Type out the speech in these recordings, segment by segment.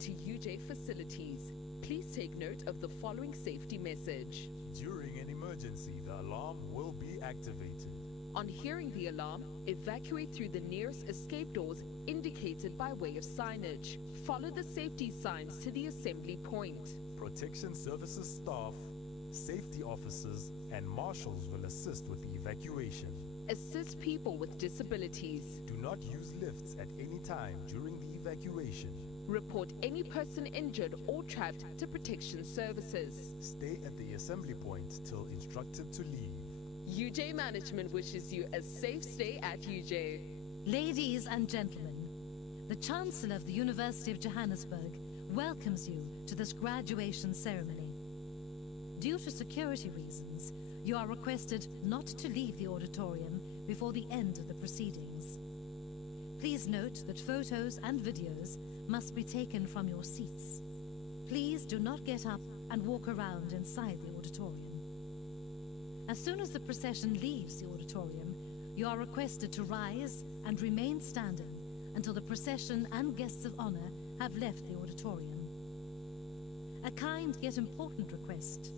to UJ facilities. Please take note of the following safety message. During an emergency, the alarm will be activated. On hearing the alarm, evacuate through the nearest escape doors indicated by way of signage. Follow the safety signs to the assembly point. Protection Services staff, safety officers, and marshals will assist with the evacuation. Assist people with disabilities. Do not use lifts at any time during the evacuation. Report any person injured or trapped to Protection Services. Stay at the assembly point till instructed to leave. UJ Management wishes you a safe stay at UJ. Ladies and gentlemen, the Chancellor of the University of Johannesburg welcomes you to this graduation ceremony. Due to security reasons, you are requested not to leave the auditorium before the end of the proceedings. Please note that photos and videos must be taken from your seats. Please do not get up and walk around inside the auditorium. As soon as the procession leaves the auditorium, you are requested to rise and remain standing until the procession and guests of honor have left the auditorium. A kind yet important request.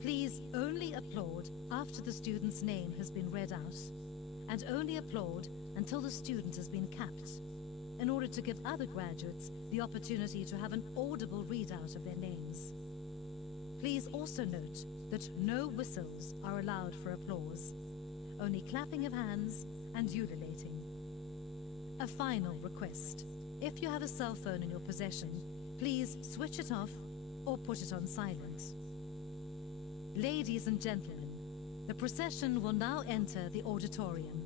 Please only applaud after the student's name has been read out, and only applaud until the student has been capped, in order to give other graduates the opportunity to have an audible readout of their names. Please also note that no whistles are allowed for applause, only clapping of hands and ululating. A final request. If you have a cell phone in your possession, please switch it off or put it on silent. Ladies and gentlemen, the procession will now enter the auditorium.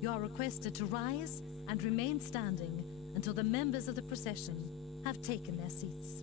You are requested to rise and remain standing until the members of the procession have taken their seats.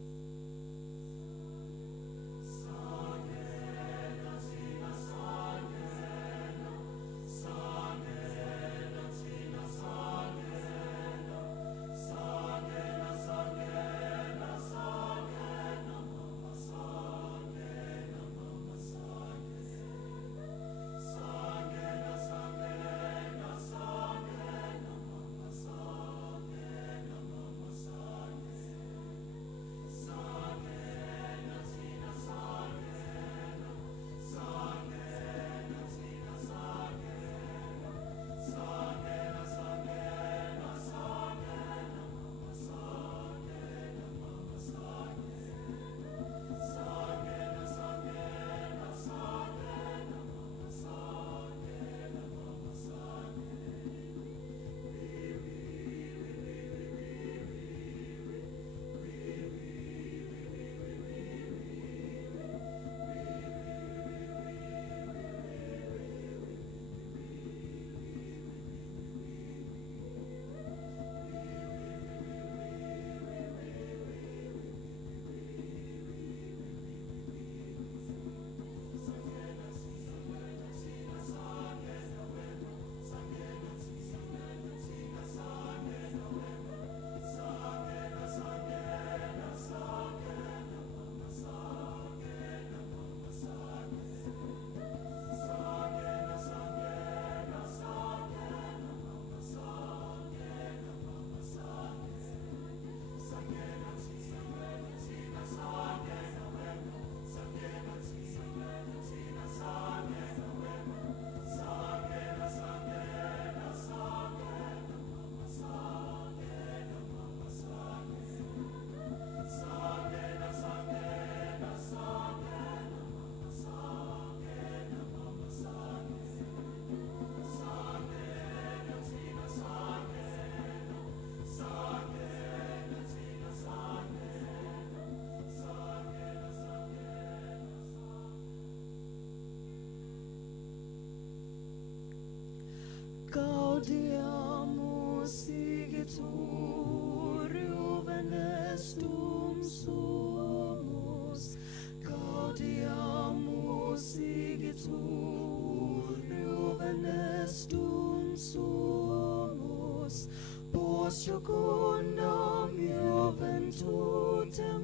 Gaudiamus igitur juvenestum sumus. Gaudiamus igitur juvenestum sumus. Post jucundam juventutem,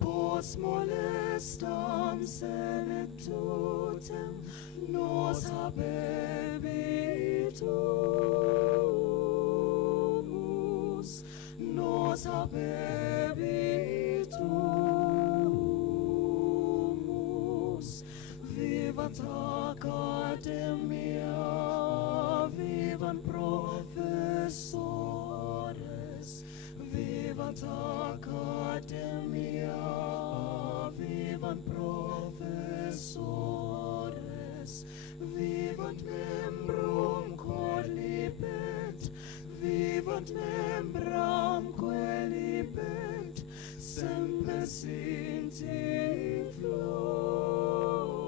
post molestam senectutem, nos habebitur. Nos habebitur. Vivat Academia, vivan professores. Vivat Academia, vivan professores. Vivat membrum quodlibet, vivat membrum quodlibet, semper sint in flore,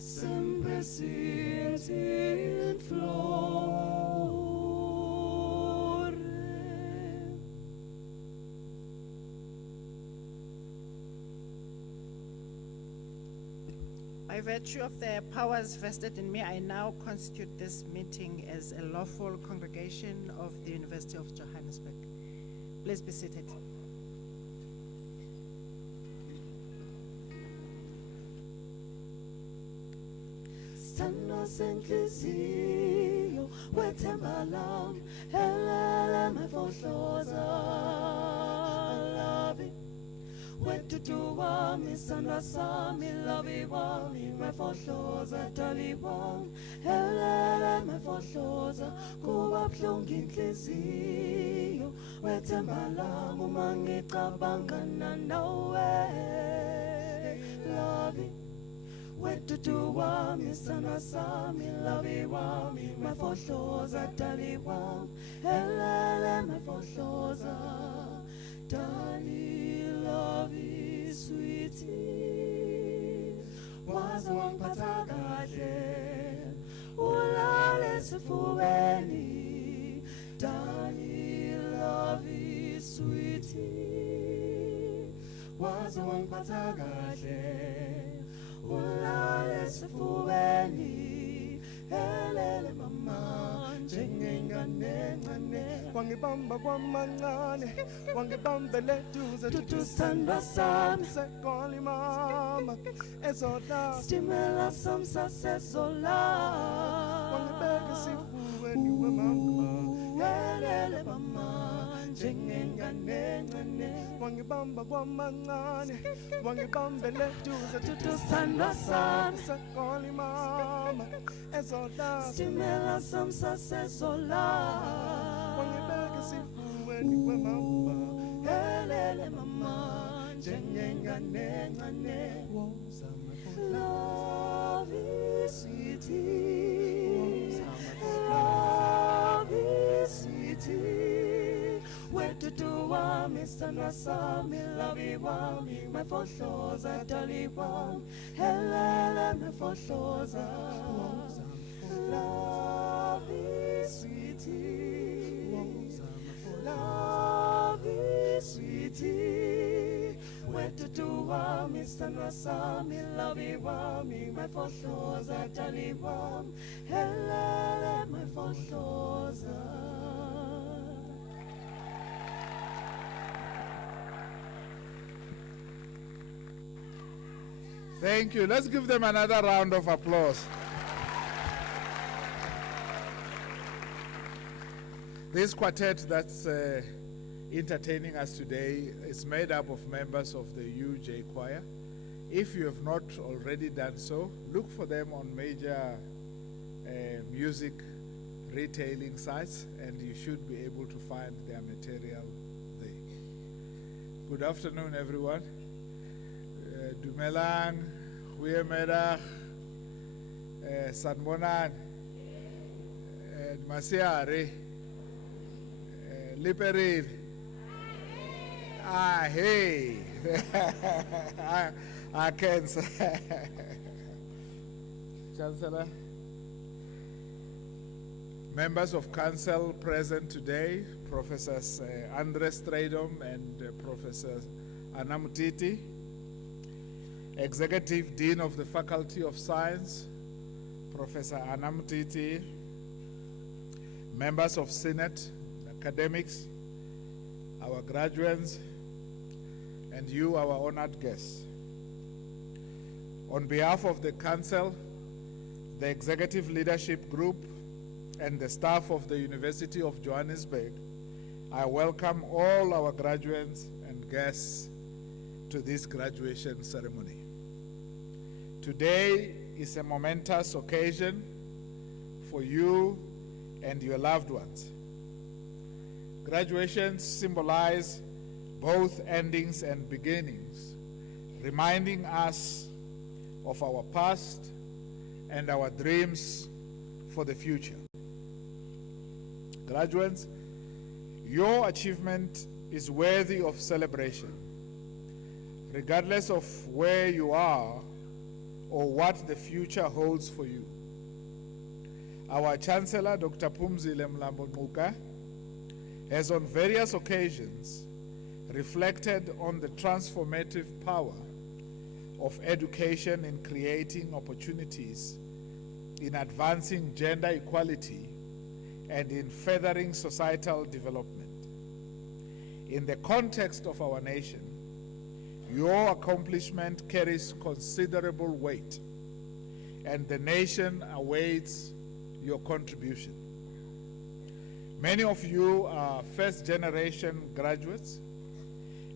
semper sint in flore. By virtue of the powers vested in me, I now constitute this meeting as a lawful congregation of the University of Johannesburg. Please be seated. Sithando senhliziyo wethemba lam helele mafohloza lavi wedudu wami sandwa sami lavi wami mafohloza dali wami helele mafohloza kuba buhlungu inhliziyo wethemba lam uma ngicabangana nawe lavi wedudu wami sandwa sami lavi wami mafohloza dali wami helele mafohloza dali lavi sweetie waze wangiphatha kahle ulale sifubeni dali lavi sweetie waze wangiphatha kahle ulale sifubeni helele mama njengengane encane wangibamba kwamancane wangibambele duze dudu sandwa sami sekoli mama ezola stimela samsasezola wangibeka sifubeni wemama helele mama njengengane encane wangibamba kwamancane wangibambele duze dudu sandwa sami sekoli mama ezola stimela samsasezola wangibeka sifubeni wemama helele mama njengengane encane love is sweetie love is sweetie wedudu wami sandwa sami lavi wami mafohloza dali wami helele mafohloza love is sweetie love is sweetie wedudu wami sandwa sami lavi wami mafohloza dali wami helele mafohloza. Thank you. Let's give them another round of applause. This quartet that's entertaining us today is made up of members of the UJ Choir. If you have not already done so, look for them on major music retailing sites and you should be able to find their material there. Good afternoon, everyone. Dumelang, goeiemiddag, sanbonan, masiare, liperil. Ah, hey. I can't say. Chancellor. Members of Council present today, Professors Andre Stradom and Professor Anamutiti. Executive Dean of the Faculty of Science, Professor Anamutiti. Members of Senate, academics, our graduates, and you, our honored guests. On behalf of the Council, the Executive Leadership Group, and the staff of the University of Johannesburg, I welcome all our graduates and guests to this graduation ceremony. Today is a momentous occasion for you and your loved ones. Graduations symbolize both endings and beginnings, reminding us of our past and our dreams for the future. Graduates, your achievement is worthy of celebration, regardless of where you are or what the future holds for you. Our Chancellor, Dr. Phumzile Mlambo-Ngcuka, has on various occasions reflected on the transformative power of education in creating opportunities, in advancing gender equality, and in furthering societal development. In the context of our nation, your accomplishment carries considerable weight, and the nation awaits your contribution. Many of you are first-generation graduates,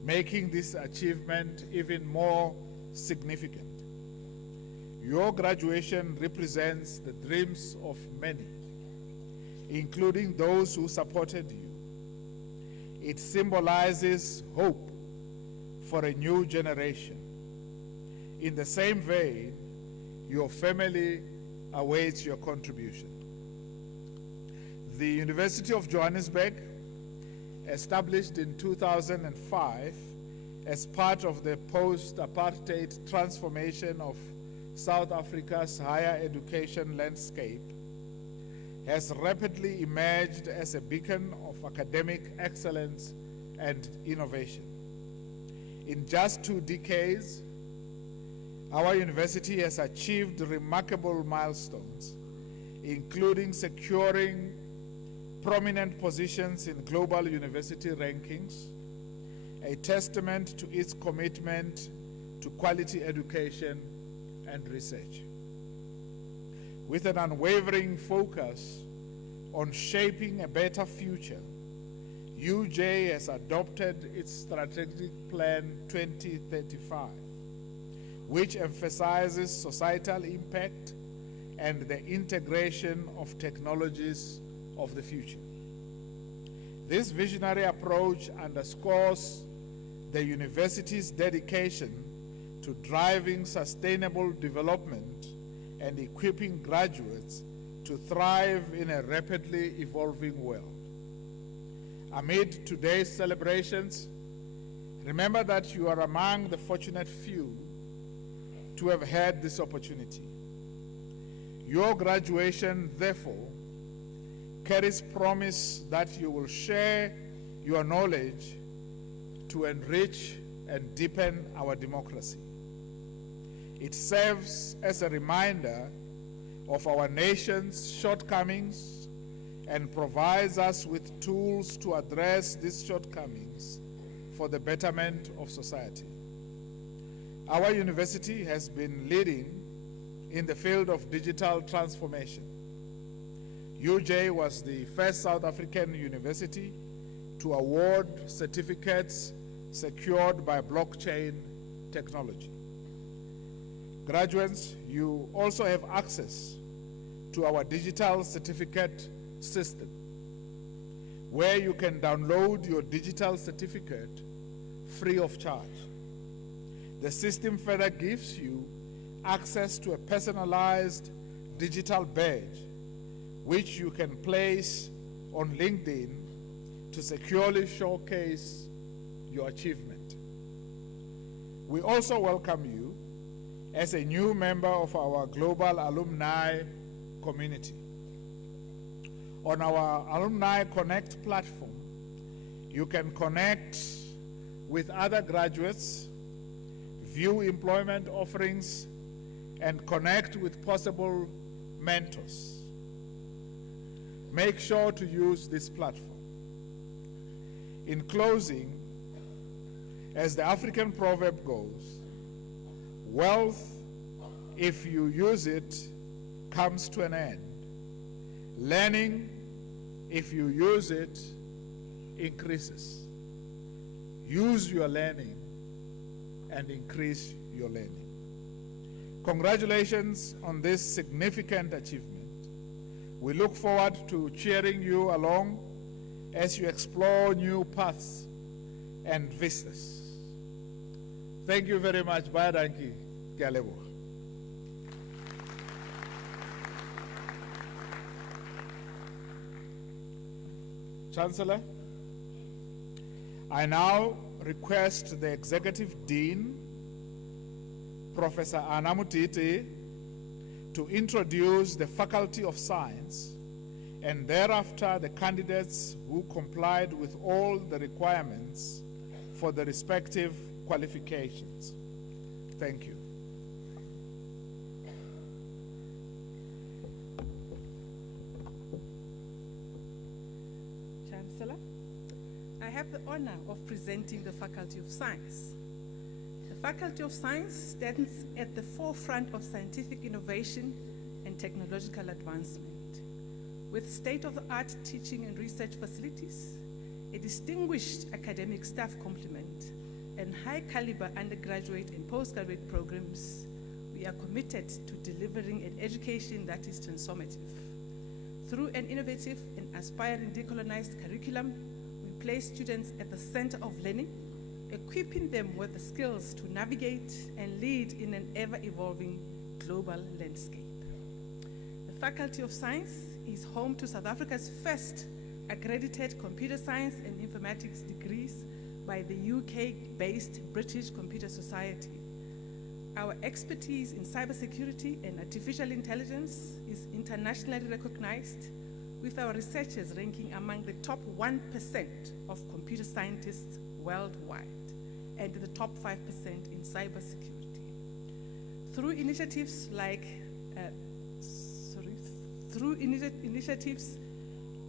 making this achievement even more significant. Your graduation represents the dreams of many, including those who supported you. It symbolizes hope for a new generation. In the same vein, your family awaits your contribution. The University of Johannesburg, established in 2005 as part of the post-apartheid transformation of South Africa's higher education landscape, has rapidly emerged as a beacon of academic excellence and innovation. In just 2 decades, our university has achieved remarkable milestones, including securing prominent positions in global university rankings, a testament to its commitment to quality education and research. With an unwavering focus on shaping a better future, UJ has adopted its Strategic Plan 2035, which emphasizes societal impact and the integration of technologies of the future. This visionary approach underscores the university's dedication to driving sustainable development and equipping graduates to thrive in a rapidly evolving world. Amid today's celebrations, remember that you are among the fortunate few to have had this opportunity. Your graduation, therefore, carries promise that you will share your knowledge to enrich and deepen our democracy. It serves as a reminder of our nation's shortcomings and provides us with tools to address these shortcomings for the betterment of society. Our university has been leading in the field of digital transformation. UJ was the first South African university to award certificates secured by blockchain technology. Graduates, you also have access to our digital certificate system, where you can download your digital certificate free of charge. The system further gives you access to a personalized digital badge, which you can place on LinkedIn to securely showcase your achievement. We also welcome you as a new member of our global alumni community. On our Alumni Connect platform, you can connect with other graduates, view employment offerings, and connect with possible mentors. Make sure to use this platform. In closing, as the African proverb goes, wealth, if you use it, comes to an end. Learning, if you use it, increases. Use your learning and increase your learning. Congratulations on this significant achievement. We look forward to cheering you along as you explore new paths and vistas. Thank you very much. Baie dankie. Ke a leboha. Chancellor, I now request the Executive Dean, Professor Anna Mutiti, to introduce the Faculty of Science and thereafter the candidates who complied with all the requirements for the respective qualifications. Thank you. Chancellor, I have the honor of presenting the Faculty of Science. The Faculty of Science stands at the forefront of scientific innovation and technological advancement. With state-of-the-art teaching and research facilities, a distinguished academic staff complement, and high-caliber undergraduate and postgraduate programs, we are committed to delivering an education that is transformative. Through an innovative and aspiring decolonized curriculum, we place students at the center of learning, equipping them with the skills to navigate and lead in an ever-evolving global landscape. The Faculty of Science is home to South Africa's first accredited computer science and informatics degrees by the UK-based British Computer Society. Our expertise in cybersecurity and artificial intelligence is internationally recognized, with our researchers ranking among the top 1% of computer scientists worldwide and the top 5% in cybersecurity. Through initiatives like initiatives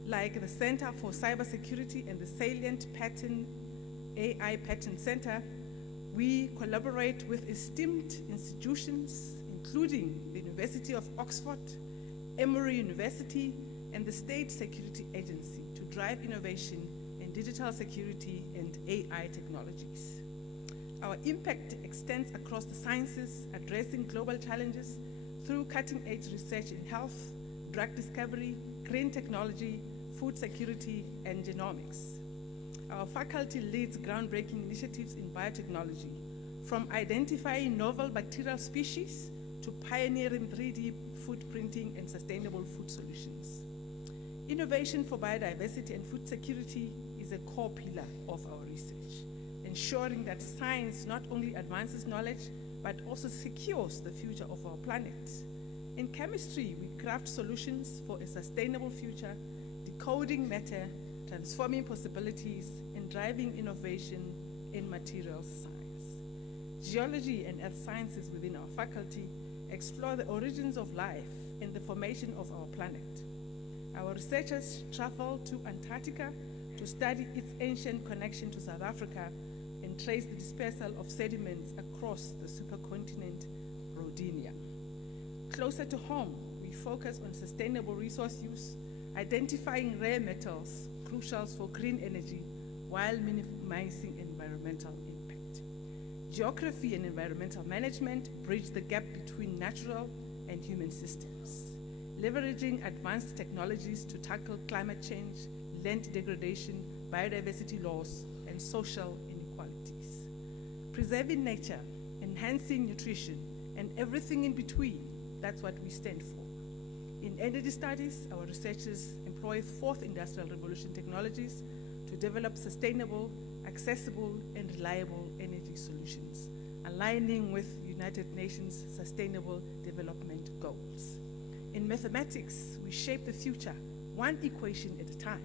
like the Center for Cybersecurity and the Salient Pattern AI Patent Center, we collaborate with esteemed institutions, including the University of Oxford, Emory University, and the State Security Agency to drive innovation in digital security and AI technologies. Our impact extends across the sciences, addressing global challenges through cutting-edge research in health, drug discovery, green technology, food security, and genomics. Our faculty leads groundbreaking initiatives in biotechnology, from identifying novel bacterial species to pioneering 3D food printing and sustainable food solutions. Innovation for biodiversity and food security is a core pillar of our research, ensuring that science not only advances knowledge, but also secures the future of our planet. In chemistry, we craft solutions for a sustainable future, decoding matter, transforming possibilities, and driving innovation in materials science. Geology and earth sciences within our faculty explore the origins of life and the formation of our planet. Our researchers travel to Antarctica to study its ancient connection to South Africa and trace the dispersal of sediments across the supercontinent Rodinia. Closer to home, we focus on sustainable resource use, identifying rare metals crucial for green energy while minimizing environmental impact. Geography and environmental management bridge the gap between natural and human systems, leveraging advanced technologies to tackle climate change, land degradation, biodiversity loss, and social inequalities. Preserving nature, enhancing nutrition, and everything in between, that's what we stand for. In energy studies, our researchers employ fourth industrial revolution technologies to develop sustainable, accessible, and reliable energy solutions, aligning with United Nations Sustainable Development Goals. In mathematics, we shape the future, one equation at a time,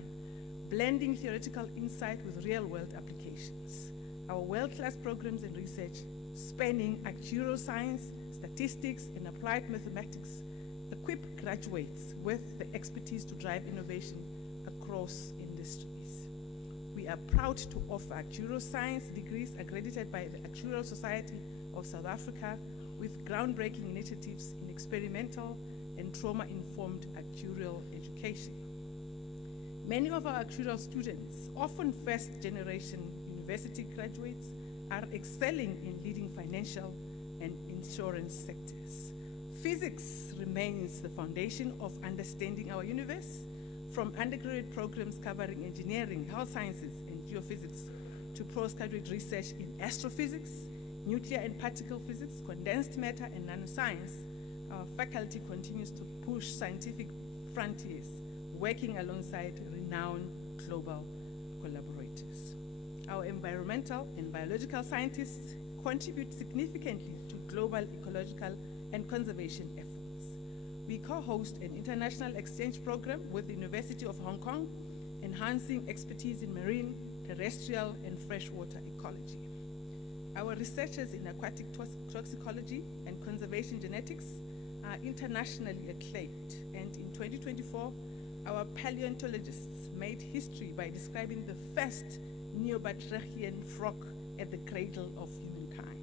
blending theoretical insight with real-world applications. Our world-class programs and research, spanning actuarial science, statistics, and applied mathematics, equip graduates with the expertise to drive innovation across industries. We are proud to offer actuarial science degrees accredited by the Actuarial Society of South Africa, with groundbreaking initiatives in experimental and trauma-informed actuarial education. Many of our actuarial students, often first-generation university graduates, are excelling in leading financial and insurance sectors. Physics remains the foundation of understanding our universe, from undergraduate programs covering engineering, health sciences, and geophysics, to postgraduate research in astrophysics, nuclear and particle physics, condensed matter, and nanoscience. Our faculty continues to push scientific frontiers, working alongside renowned global collaborators. Our environmental and biological scientists contribute significantly to global ecological and conservation efforts. We co-host an international exchange program with the University of Hong Kong, enhancing expertise in marine, terrestrial, and freshwater ecology. Our researchers in aquatic toxicology and conservation genetics are internationally acclaimed, and in 2024, our paleontologists made history by describing the first Neobatrachian frog at the cradle of humankind.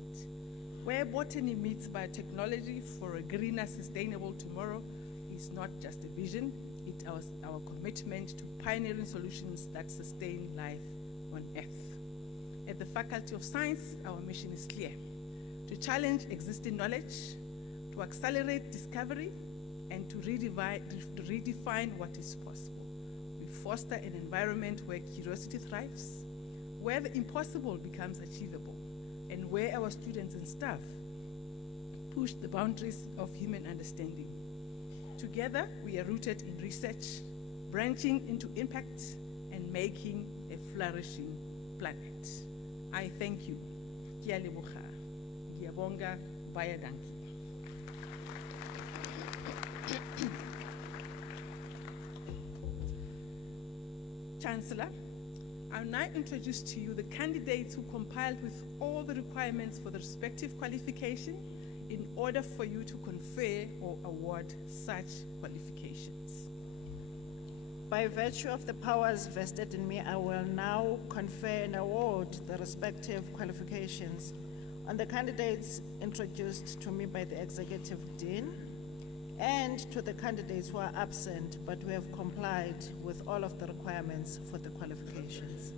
Where botany meets biotechnology for a greener, sustainable tomorrow is not just a vision, it's our commitment to pioneering solutions that sustain life on Earth. At the Faculty of Science, our mission is clear: to challenge existing knowledge, to accelerate discovery, and to redefine what is possible. We foster an environment where curiosity thrives, where the impossible becomes achievable, and where our students and staff push the boundaries of human understanding. Together, we are rooted in research, branching into impact, and making a flourishing planet. I thank you. Kia leboga, ngiyabonga, baya danki. Chancellor, I'll now introduce to you the candidates who compiled with all the requirements for the respective qualification in order for you to confer or award such qualifications. By virtue of the powers vested in me, I will now confer and award the respective qualifications on the candidates introduced to me by the Executive Dean, and to the candidates who are absent but who have complied with all of the requirements for the qualifications.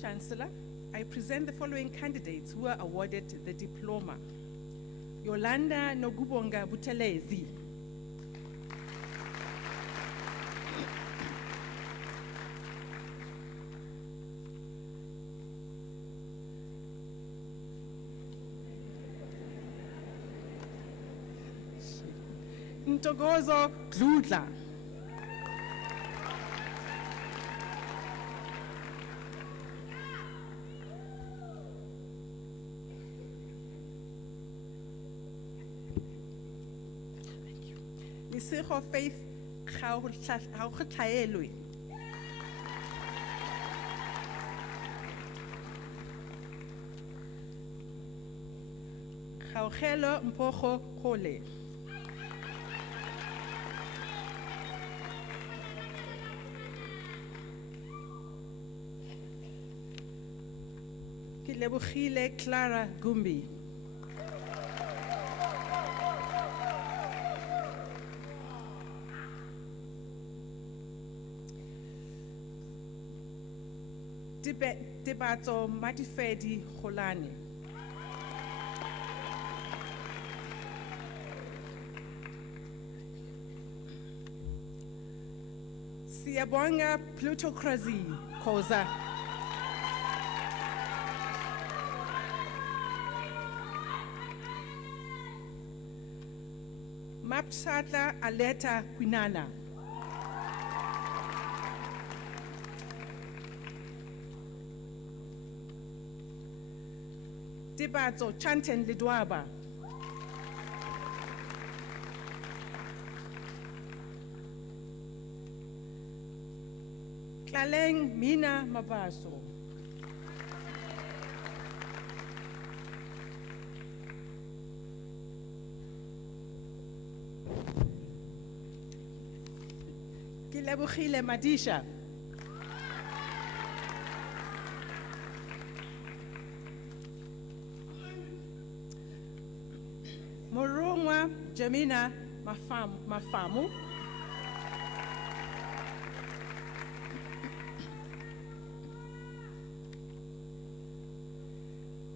Chancellor, I present the following candidates who are awarded the diploma. Yolanda Nogubonga Butelezi. Ntokozo Gludla. Lisego Faith Gaugetaelwe. Gaugelo Mpogo Kole. Kilebogile Clara Gumbi. Debato Matifedi Holani. Siyabonga Plutocracy Koza. Mapsatla Aleta Kwinana. Debato Chanten Lidwaba. Klaleng Mina Mabaso. Kilebogile Madisha. Morongwa Jamina Mafamu.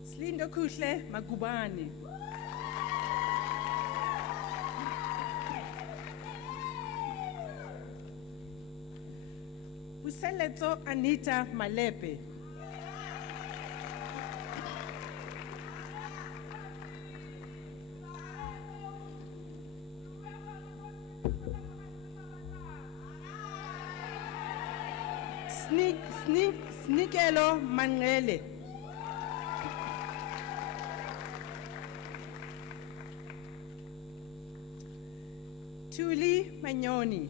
Slindo Kushle Magubani. Buseleto Anita Malepe. Snikelo Mangele. Tuli Magnoni.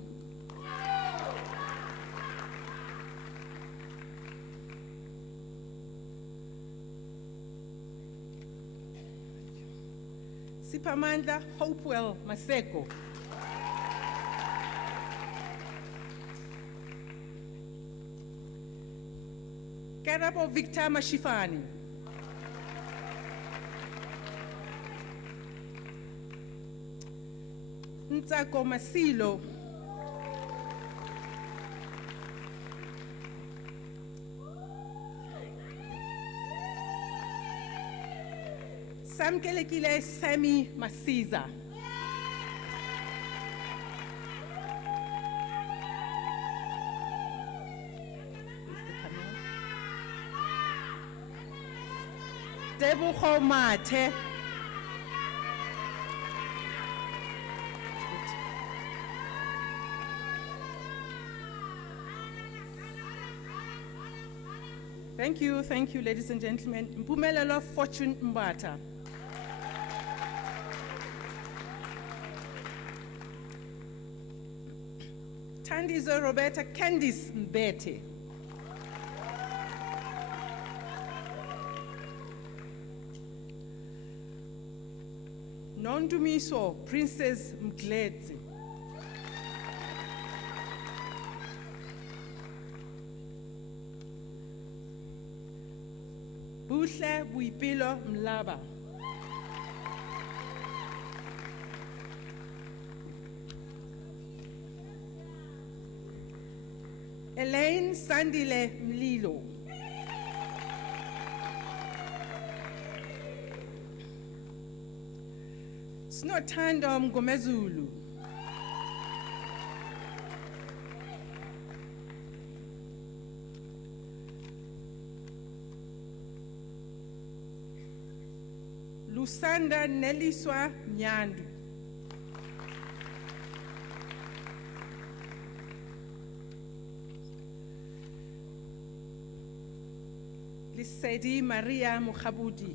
Sipamanda Hopewell Maseko. Karabo Victor Mashifani. Ntsako Masilo. Samkelekile Sami Masiza. Debucho Mate. Thank you, ladies and gentlemen. Mpumelelo Fortune Mbata. Tandizo Roberta Candice Mbete. Nondumiso Princess Mgledzi. Buhle Buipilo Mlaba. Elaine Sandile Mlilo. Snothando Mgomezulu. Lusanda Neliswa Nyandu. Lisedi Maria Mukhabudi.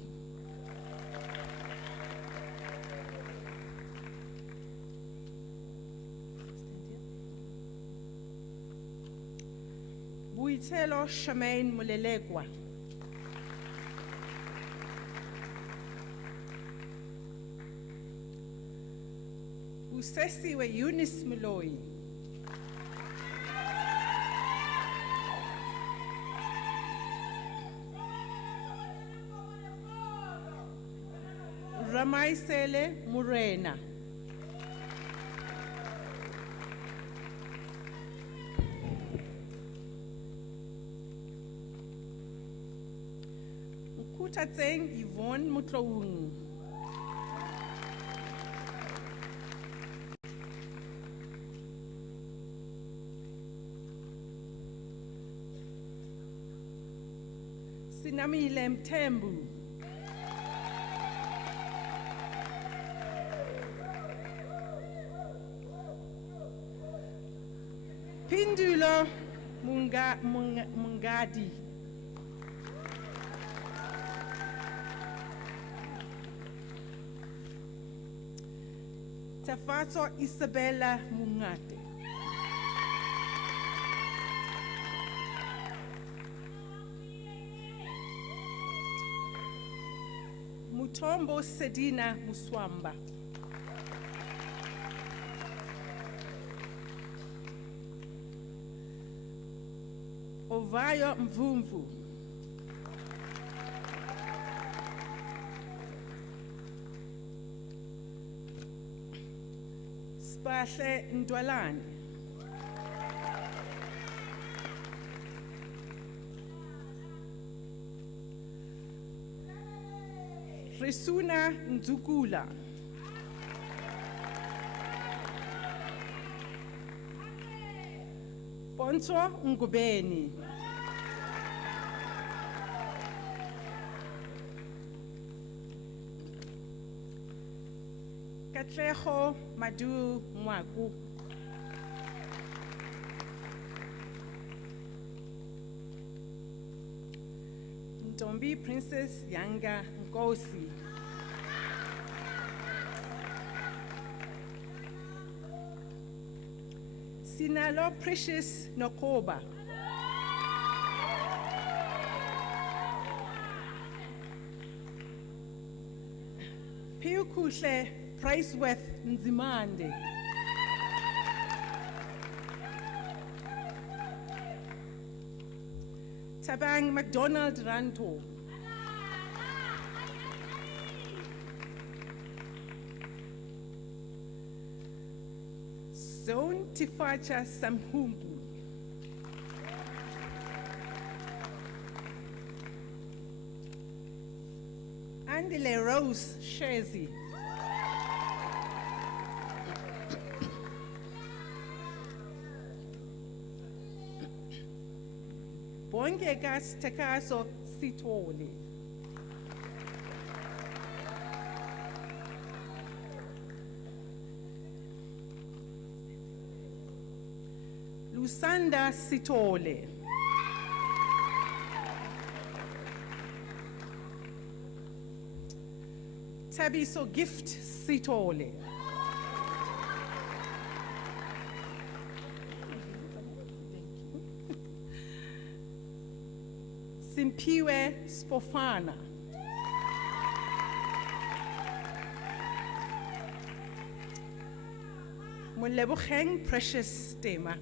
Buitelo Shamaine Mulelekwa. Usesiwe Eunice Muloi. Ramaisele Murena. Nkutatseng Yvonne Mutloung. Sinamile Mthembu. Pindulo Mungadi. Tafato Isabella Mungate. Mutombo Sedina Muswamba. Ovayo Mvumvu. Sibahle Ndwalane. Risuna Nzukula. Ponso Ngubeni. Katleho Madu Mwaku. Ntombi Princess Yanga Nkosi. Sinalo Precious Nokoba. Piukuhle Priceworth Nzimande. Tabang McDonald Ranto. Zone Tifacha Samhungu. Andile Rose Shezi. Bongegas Takaso Sitole. Lusanda Sitole. Tabiso Gift Sitole. Simpiwe Spofana. Moleboheng Precious Tema.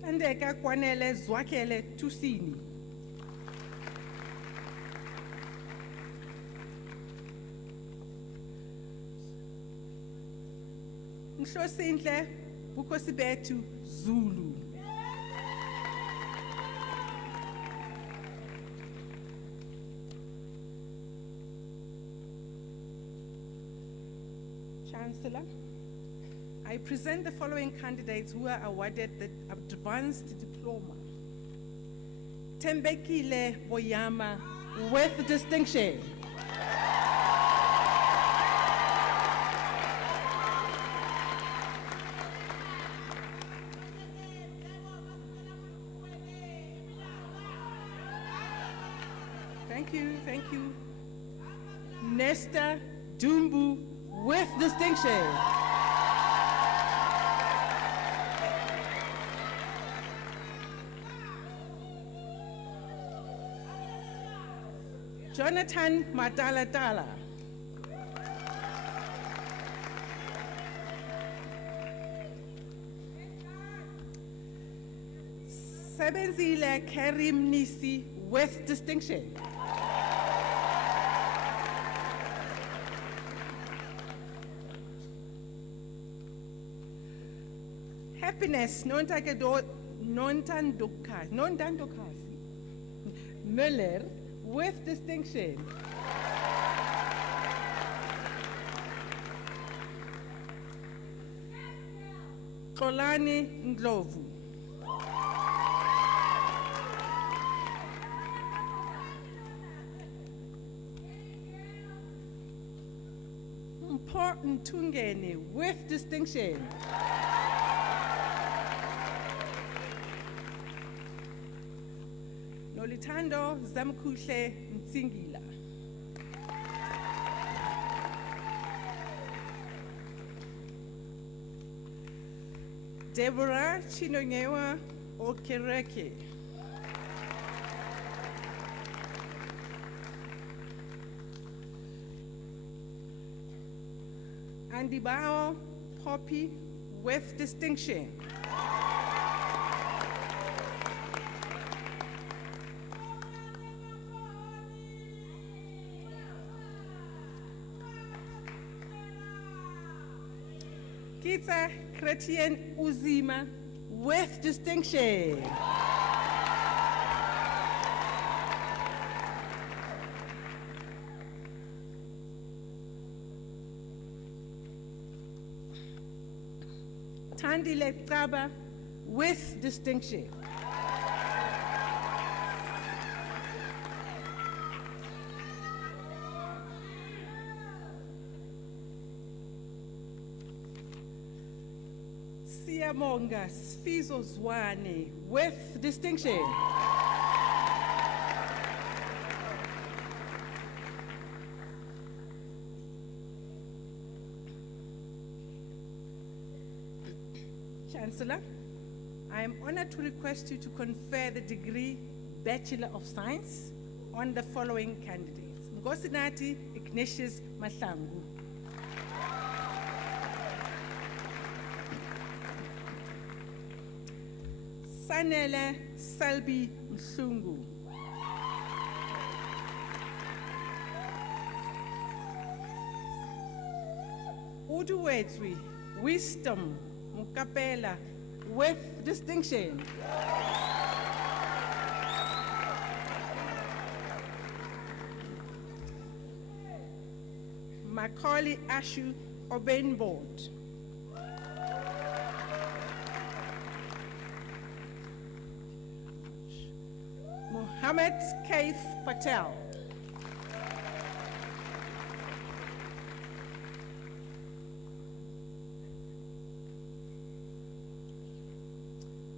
Tandeka Kwanele Zwakele Tusini. Mhlosinhle Bukosibetu Zulu. Chancellor, I present the following candidates who are awarded the advanced diploma. Tembekile Boyama with distinction. Thank you. Nesta Dumbu with distinction. Jonathan Madalatala. Sebenzile Karim Nisi with distinction. Happiness Nontandokasi Müller with distinction. Kolani Ndlovu. Important Tungeni with distinction. Nolitando Zamkuhle Ntsingila. Deborah Chinonyewa Okereke. Andibao Poppy with distinction. Kita Chrétien Uzima with distinction. Tandile Kaba with distinction. Siyabonga Sfiso Zwane with distinction. Chancellor, I am honored to request you to confer the degree Bachelor of Science on the following candidates. Ngosinati Ignatius Mahlangu. Sanele Salbi Mhlungu. Uduwetwi Wisdom Mukapela with distinction. Macaulay Ashu Obenboard. Mohammed Kaif Patel.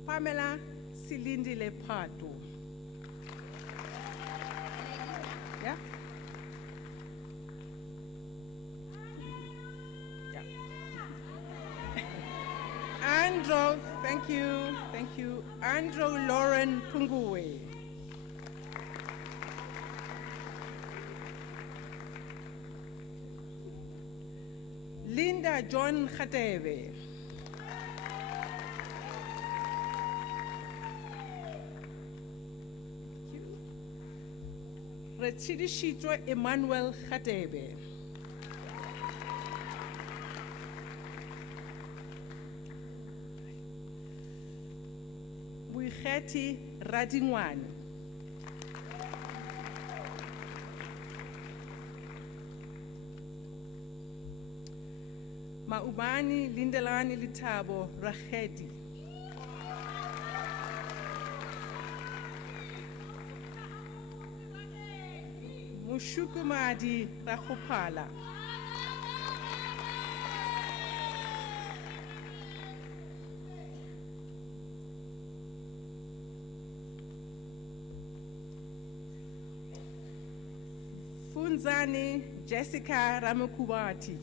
Pamela Silindile Pato. Yeah? Yeah. Andrew, thank you. Andrew Lauren Punguwe. Linda John Khatebe. Rechidishito Emmanuel Khatebe. Buikheti Radingwan. Maubani Lindelani Litabo Rachedi. Mushukumadi Rahopala. Funzani Jessica Ramukubati.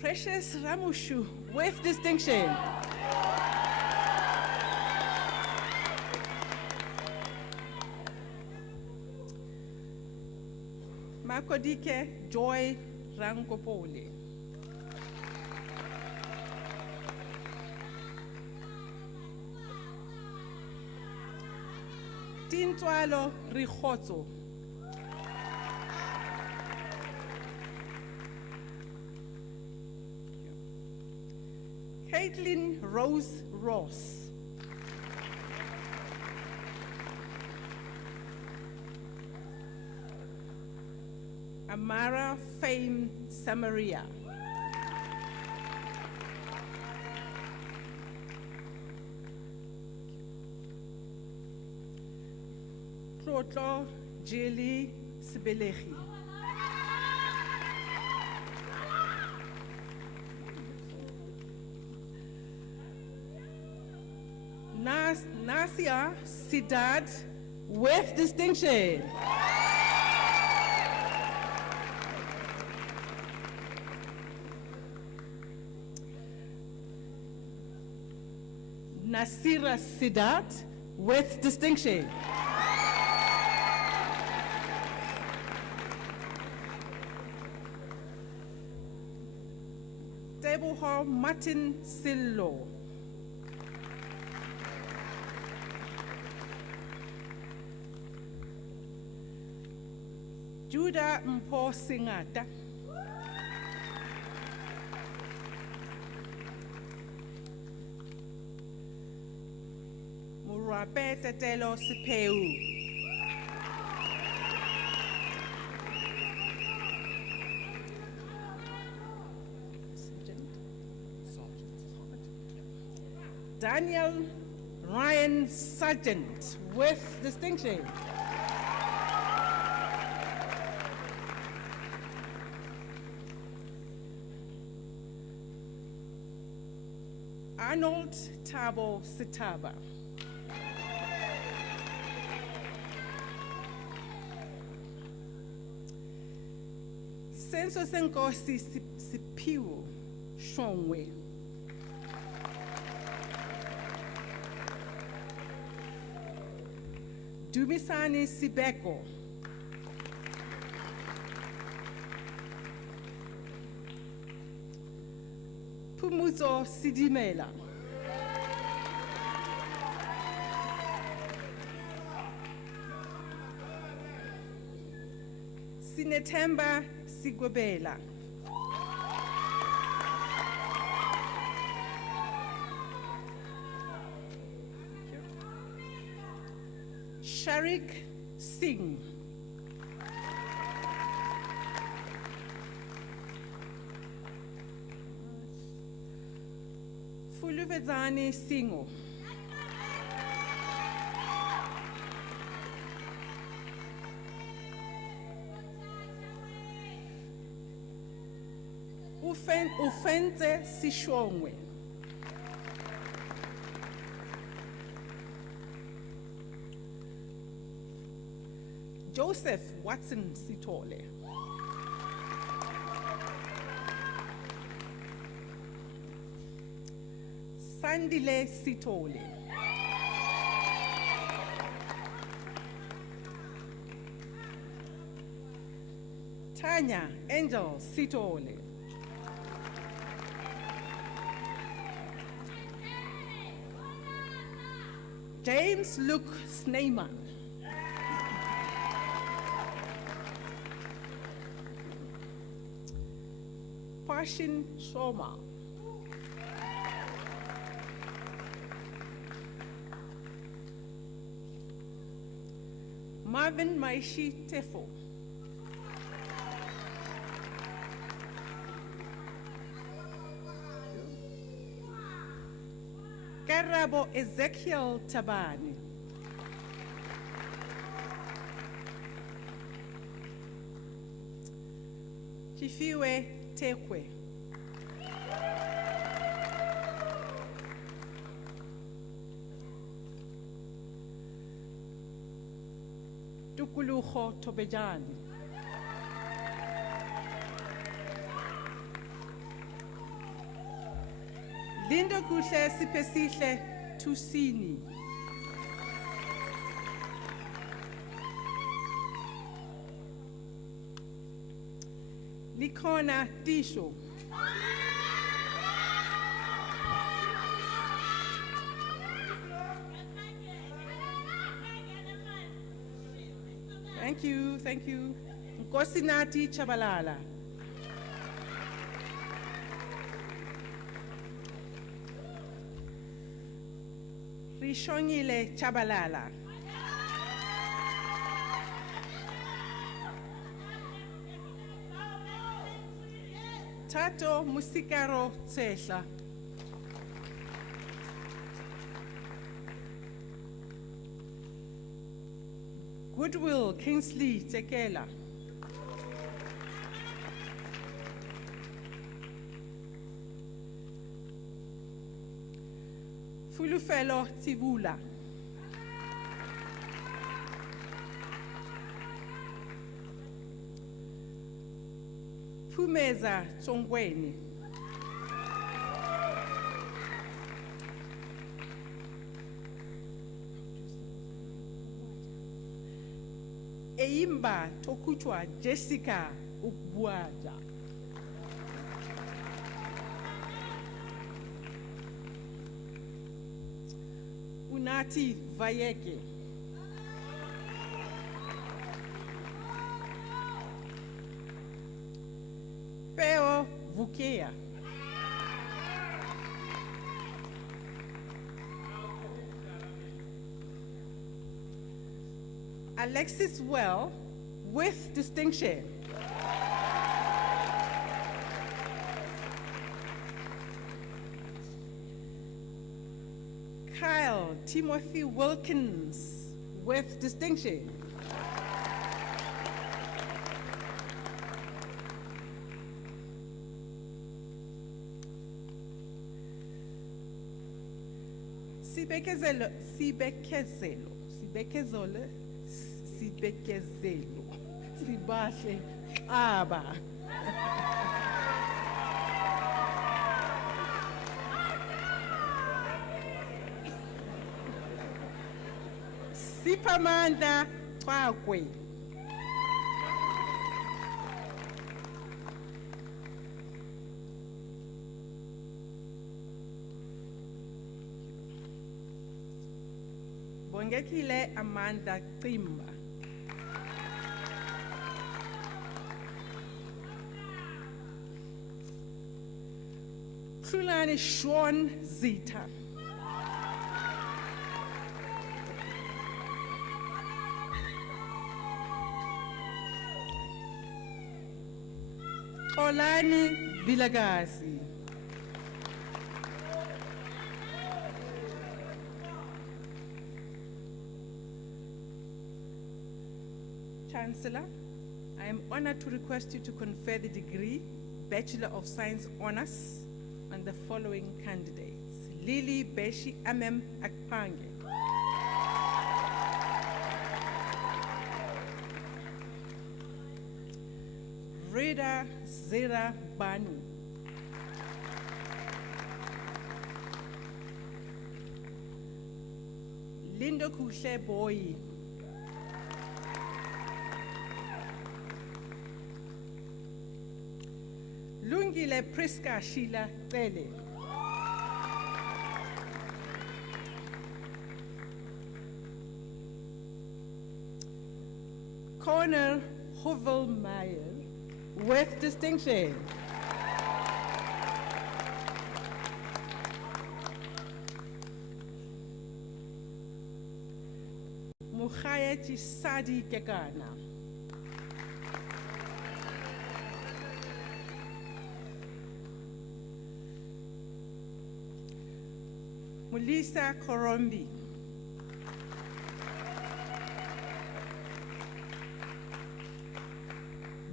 Precious Ramushu with distinction. Makodike Joy Rankopole. Tintwalo Rikhotso. Caitlin Rose Ross. Amara Fame Samaria. Tlotlo Jeli Sibelehi. Nasia Siddharth with distinction. Nasira Siddharth with distinction. Teboho Martin Sillo. Judah Mpho Singata. Murape Tetelo Sipeu. Daniel Ryan Sargent with distinction. Arnold Tabo Sitaba. Senso Senkosi Sipiwo Shongwe. Dumisani Sibeko. Pumuzo Sidimela. Sinethemba Sigwebela. Sharik Singh. Fuluvezani Singo. Ufenze Sishongwe. Joseph Watson Sitole. Sandile Sitole. Tanya Angel Sitole. James Luke Sneyman. Pashin Soma. Marvin Maishi Tefo. Karabo Ezekiel Tabani. Chifiwe Tekwe. Tukuluho Tobejani. Linda Kuhle Sipesihle Tusini. Likona Tisho. Thank you. Nkosinati Chabalala. Rishongile Chabalala. Tato Musikaro Tsehla. Goodwill Kingsley Tekela. Fulufelo Tivula. Pumeza Tsongweni. Eimba Tokuchwa Jessica Ukbuaja. Unati Vayeke. Vukia. Alexis Well, with distinction. Kyle Timothy Wilkins, with distinction. Sibekezelo, Sibahle Aba. Sipamanda Twakwe. Bongekile Amanda Timba. Trulani Sean Zita. Olani Vilagasi. Chancellor, I am honored to request you to confer the degree Bachelor of Science Honours on the following candidates. Lily Beshi Amem Akpange. Rida Zera Banu. Lindo Kushe Boy. Lungile Priska Sheila Tele. Corner Hovelmeyer, with distinction. Mukhayechi Sadi Kekana. Mulisa Korombi.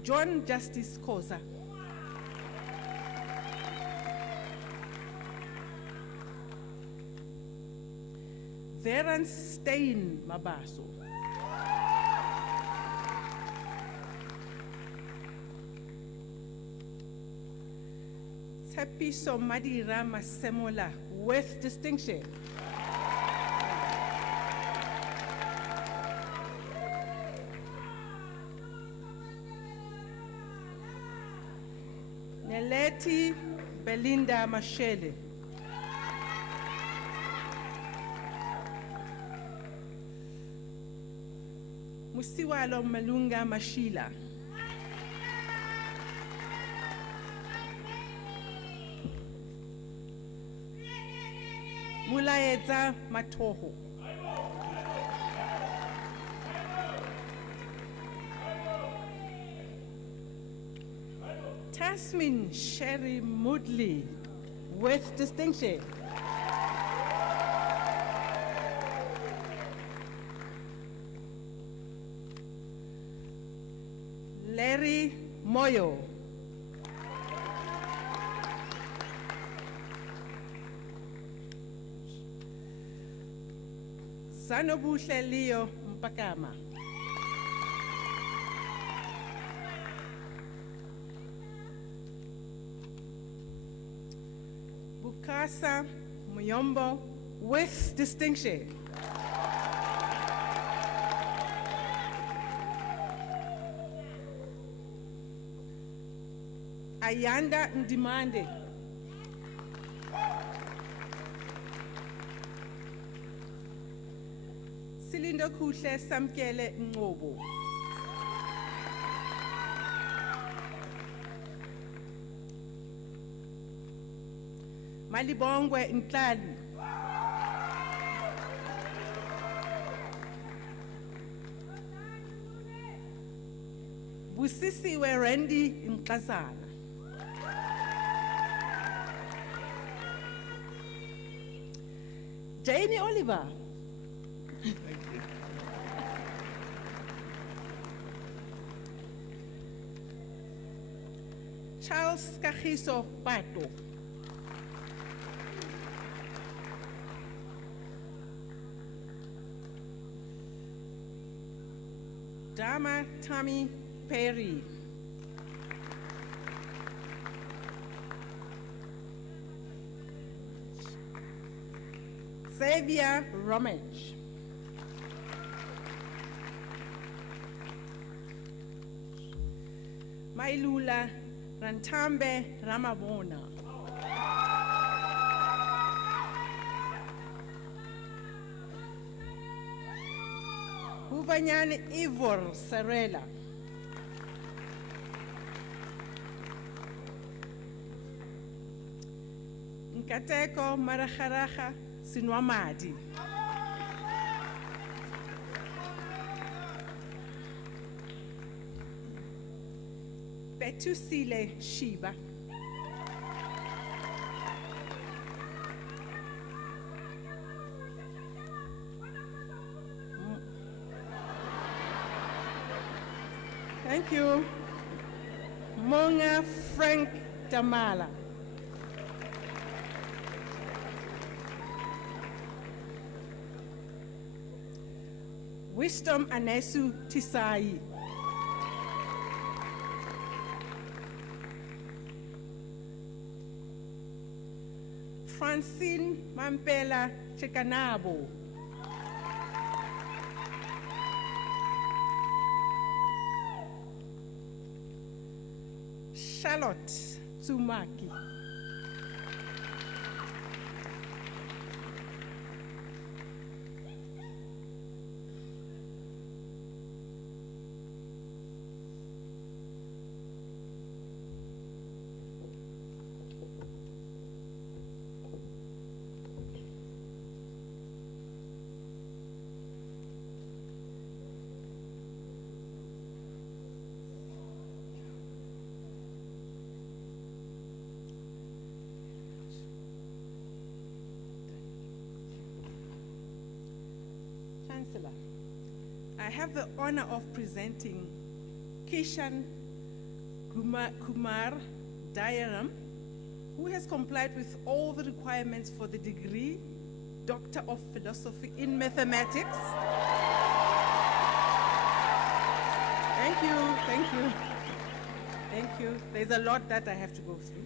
John Justice Koza. Veran Stein Mabaso. Tepiso Madira Masemola, with distinction. Neleti Belinda Mashele. Musiwalo Malunga Mashila. Mulaeza Matoho. Tasmin Sherry Moodley, with distinction. Larry Moyo. Sanobuhle Leo Mpakama. Bukasa Muyombo, with distinction. Ayanda Ndimande. Silindo Kuhle Samkele Ngobo. Malibongwe Ntlali. Busisiwe Randy Nkazana. Janie Oliver. Charles Kagiso Pato. Dama Tammy Perry. Xavier Romage. Mailula Rantambe Ramabona. Huvanyane Ivor Sarela. Nkateko Marajaraja Sinwamadi. Betusile Shiba. Thank you. Monga Frank Tamala. Wisdom Anesu Tisai. Francine Mampela Chekanabo. Charlotte Tsumaki. Chancellor, I have the honor of presenting Kishan Kumar Dayaram, who has complied with all the requirements for the degree Doctor of Philosophy in Mathematics. Thank you, thank you, thank you. There's a lot that I have to go through.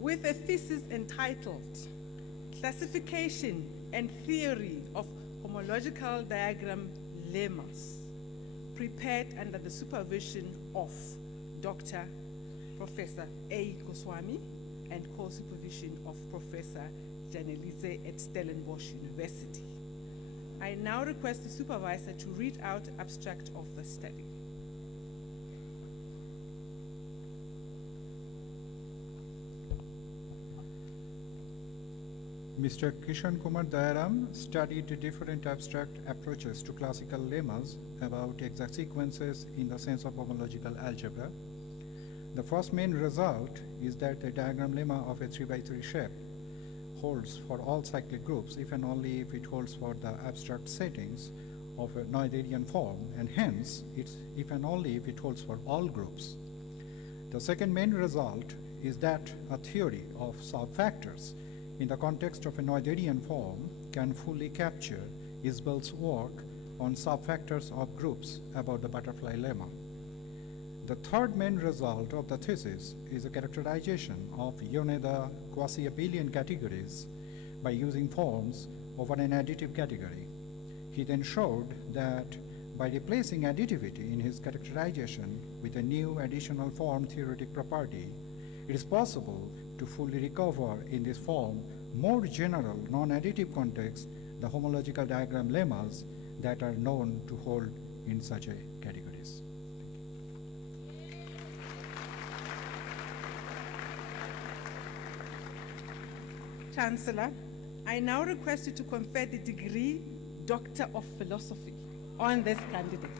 With a thesis entitled Classification and Theory of Homological Diagram Lemmas, prepared under the supervision of Dr. Professor A. Goswami and co-supervision of Professor Janelize at Stellenbosch University. I now request the supervisor to read out the abstract of the study. Mr. Kishan Kumar Dayaram studied different abstract approaches to classical lemmas about exact sequences in the sense of homological algebra. The first main result is that the diagram lemma of a 3x3 shape holds for all cyclic groups if and only if it holds for the abstract settings of a Noetherian form, and hence it's if and only if it holds for all groups. The second main result is that a theory of subfactors in the context of a Noetherian form can fully capture Isbell's work on subfactors of groups about the butterfly lemma. The third main result of the thesis is a characterization of Yoneda quasi-abelian categories by using forms over an additive category. He then showed that by replacing additivity in his characterization with a new additional form theoretic property, it is possible to fully recover in this form more general non-additive context the homological diagram lemmas that are known to hold in such a categories. Chancellor, I now request you to confer the degree Doctor of Philosophy on this candidate.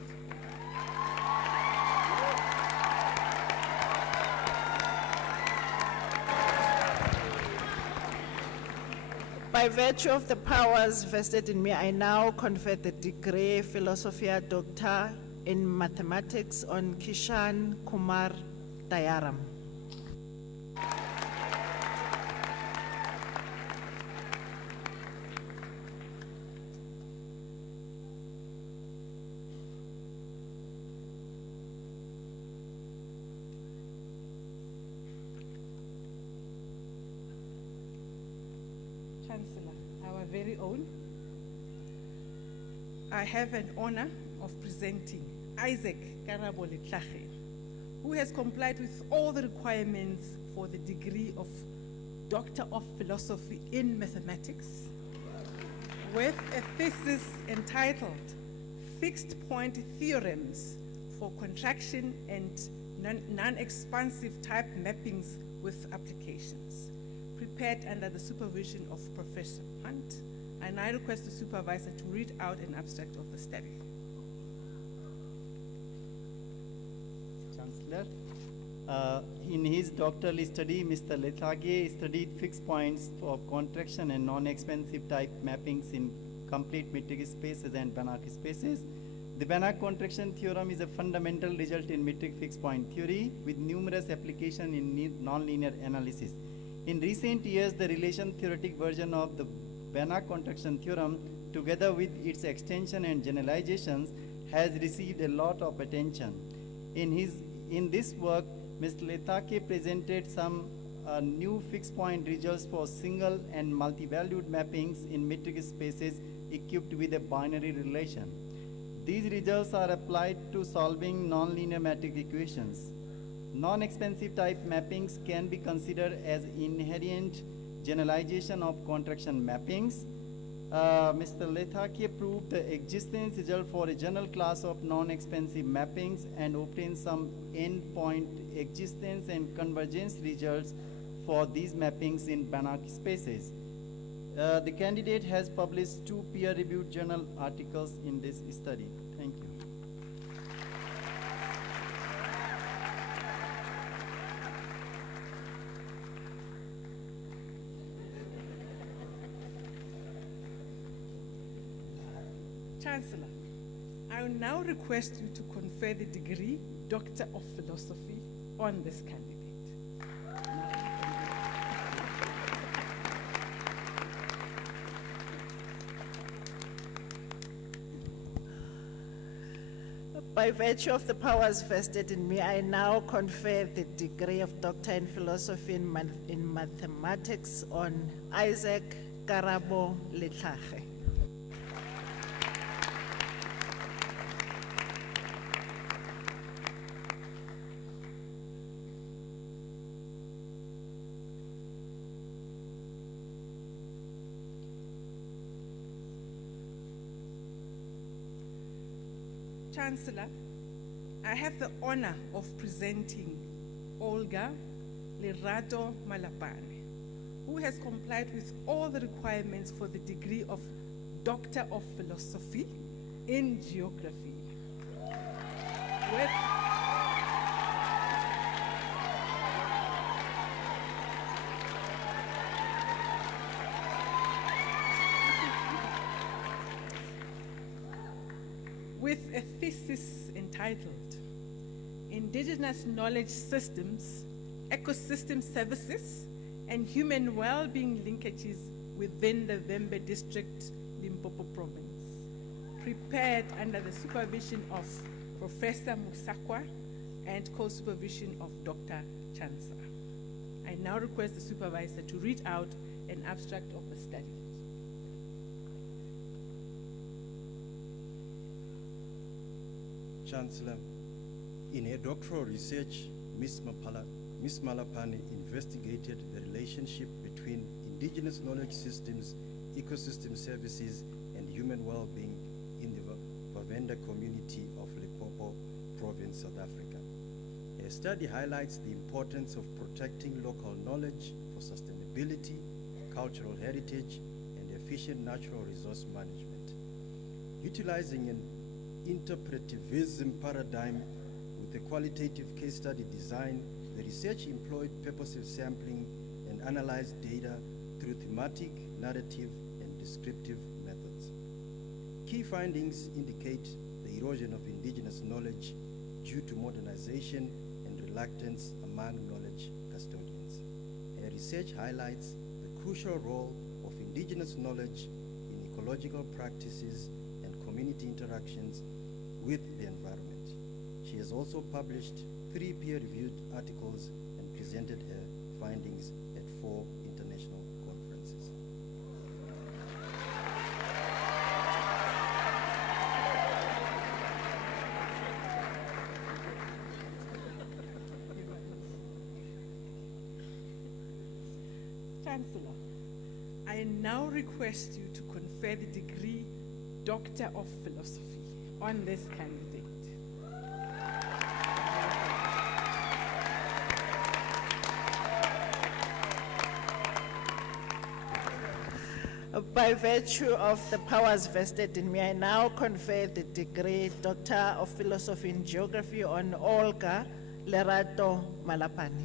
By virtue of the powers vested in me, I now confer the degree Philosophia Doctor in Mathematics on Kishan Kumar Dayaram. Chancellor, our very own, I have an honor of presenting Isaac Karabo Letlage, who has complied with all the requirements for the degree of Doctor of Philosophy in Mathematics, with a thesis entitled Fixed Point Theorems for Contraction and Non-Expansive Type Mappings with Applications, prepared under the supervision of Professor Hunt. And I request the supervisor to read out an abstract of the study. Chancellor, in his doctoral study, Mr. Letlage studied fixed points for contraction and non-expansive type mappings in complete metric spaces and Banach spaces. The Banach contraction theorem is a fundamental result in metric fixed point theory with numerous applications in nonlinear analysis. In recent years, the relation theoretic version of the Banach contraction theorem, together with its extension and generalizations, has received a lot of attention. In this work, Mr. Letlage presented some new fixed point results for single and multi-valued mappings in metric spaces equipped with a binary relation. These results are applied to solving nonlinear matrix equations. Non-expansive type mappings can be considered as inherent generalization of contraction mappings. Mr. Letlage proved the existence result for a general class of non-expansive mappings and obtained some endpoint existence and convergence results for these mappings in Banach spaces. The candidate has published 2 peer-reviewed journal articles in this study. Thank you. Chancellor, I will now request you to confer the degree Doctor of Philosophy on this candidate. By virtue of the powers vested in me, I now confer the degree of Doctor in Philosophy in Mathematics on Isaac Karabo Letlage. Chancellor, I have the honor of presenting Olga Lerato Malapane, who has complied with all the requirements for the degree of Doctor of Philosophy in Geography. With a thesis entitled Indigenous Knowledge Systems, Ecosystem Services, and Human Well-Being Linkages within the Vembe District, Limpopo Province, prepared under the supervision of Professor Musakwa and co-supervision of Dr. Chansa. I now request the supervisor to read out an abstract of the study. Chancellor, in her doctoral research, Ms. Malapane investigated the relationship between indigenous knowledge systems, ecosystem services, and human well-being in the Vavenda community of Limpopo Province, South Africa. Her study highlights the importance of protecting local knowledge for sustainability, cultural heritage and efficient natural resource management. Utilizing an interpretivism paradigm with a qualitative case study design, the research employed purposive sampling and analyzed data through thematic, narrative, and descriptive methods. Key findings indicate the erosion of indigenous knowledge due to modernization and reluctance among knowledge custodians. Her research highlights the crucial role of indigenous knowledge in ecological practices and community interactions with the environment. She has also published 3 peer-reviewed articles and presented her findings at 4 international conferences. Chancellor, I now request you to confer the degree Doctor of Philosophy on this candidate. By virtue of the powers vested in me, I now confer the degree Doctor of Philosophy in Geography on Olga Lerato Malapane.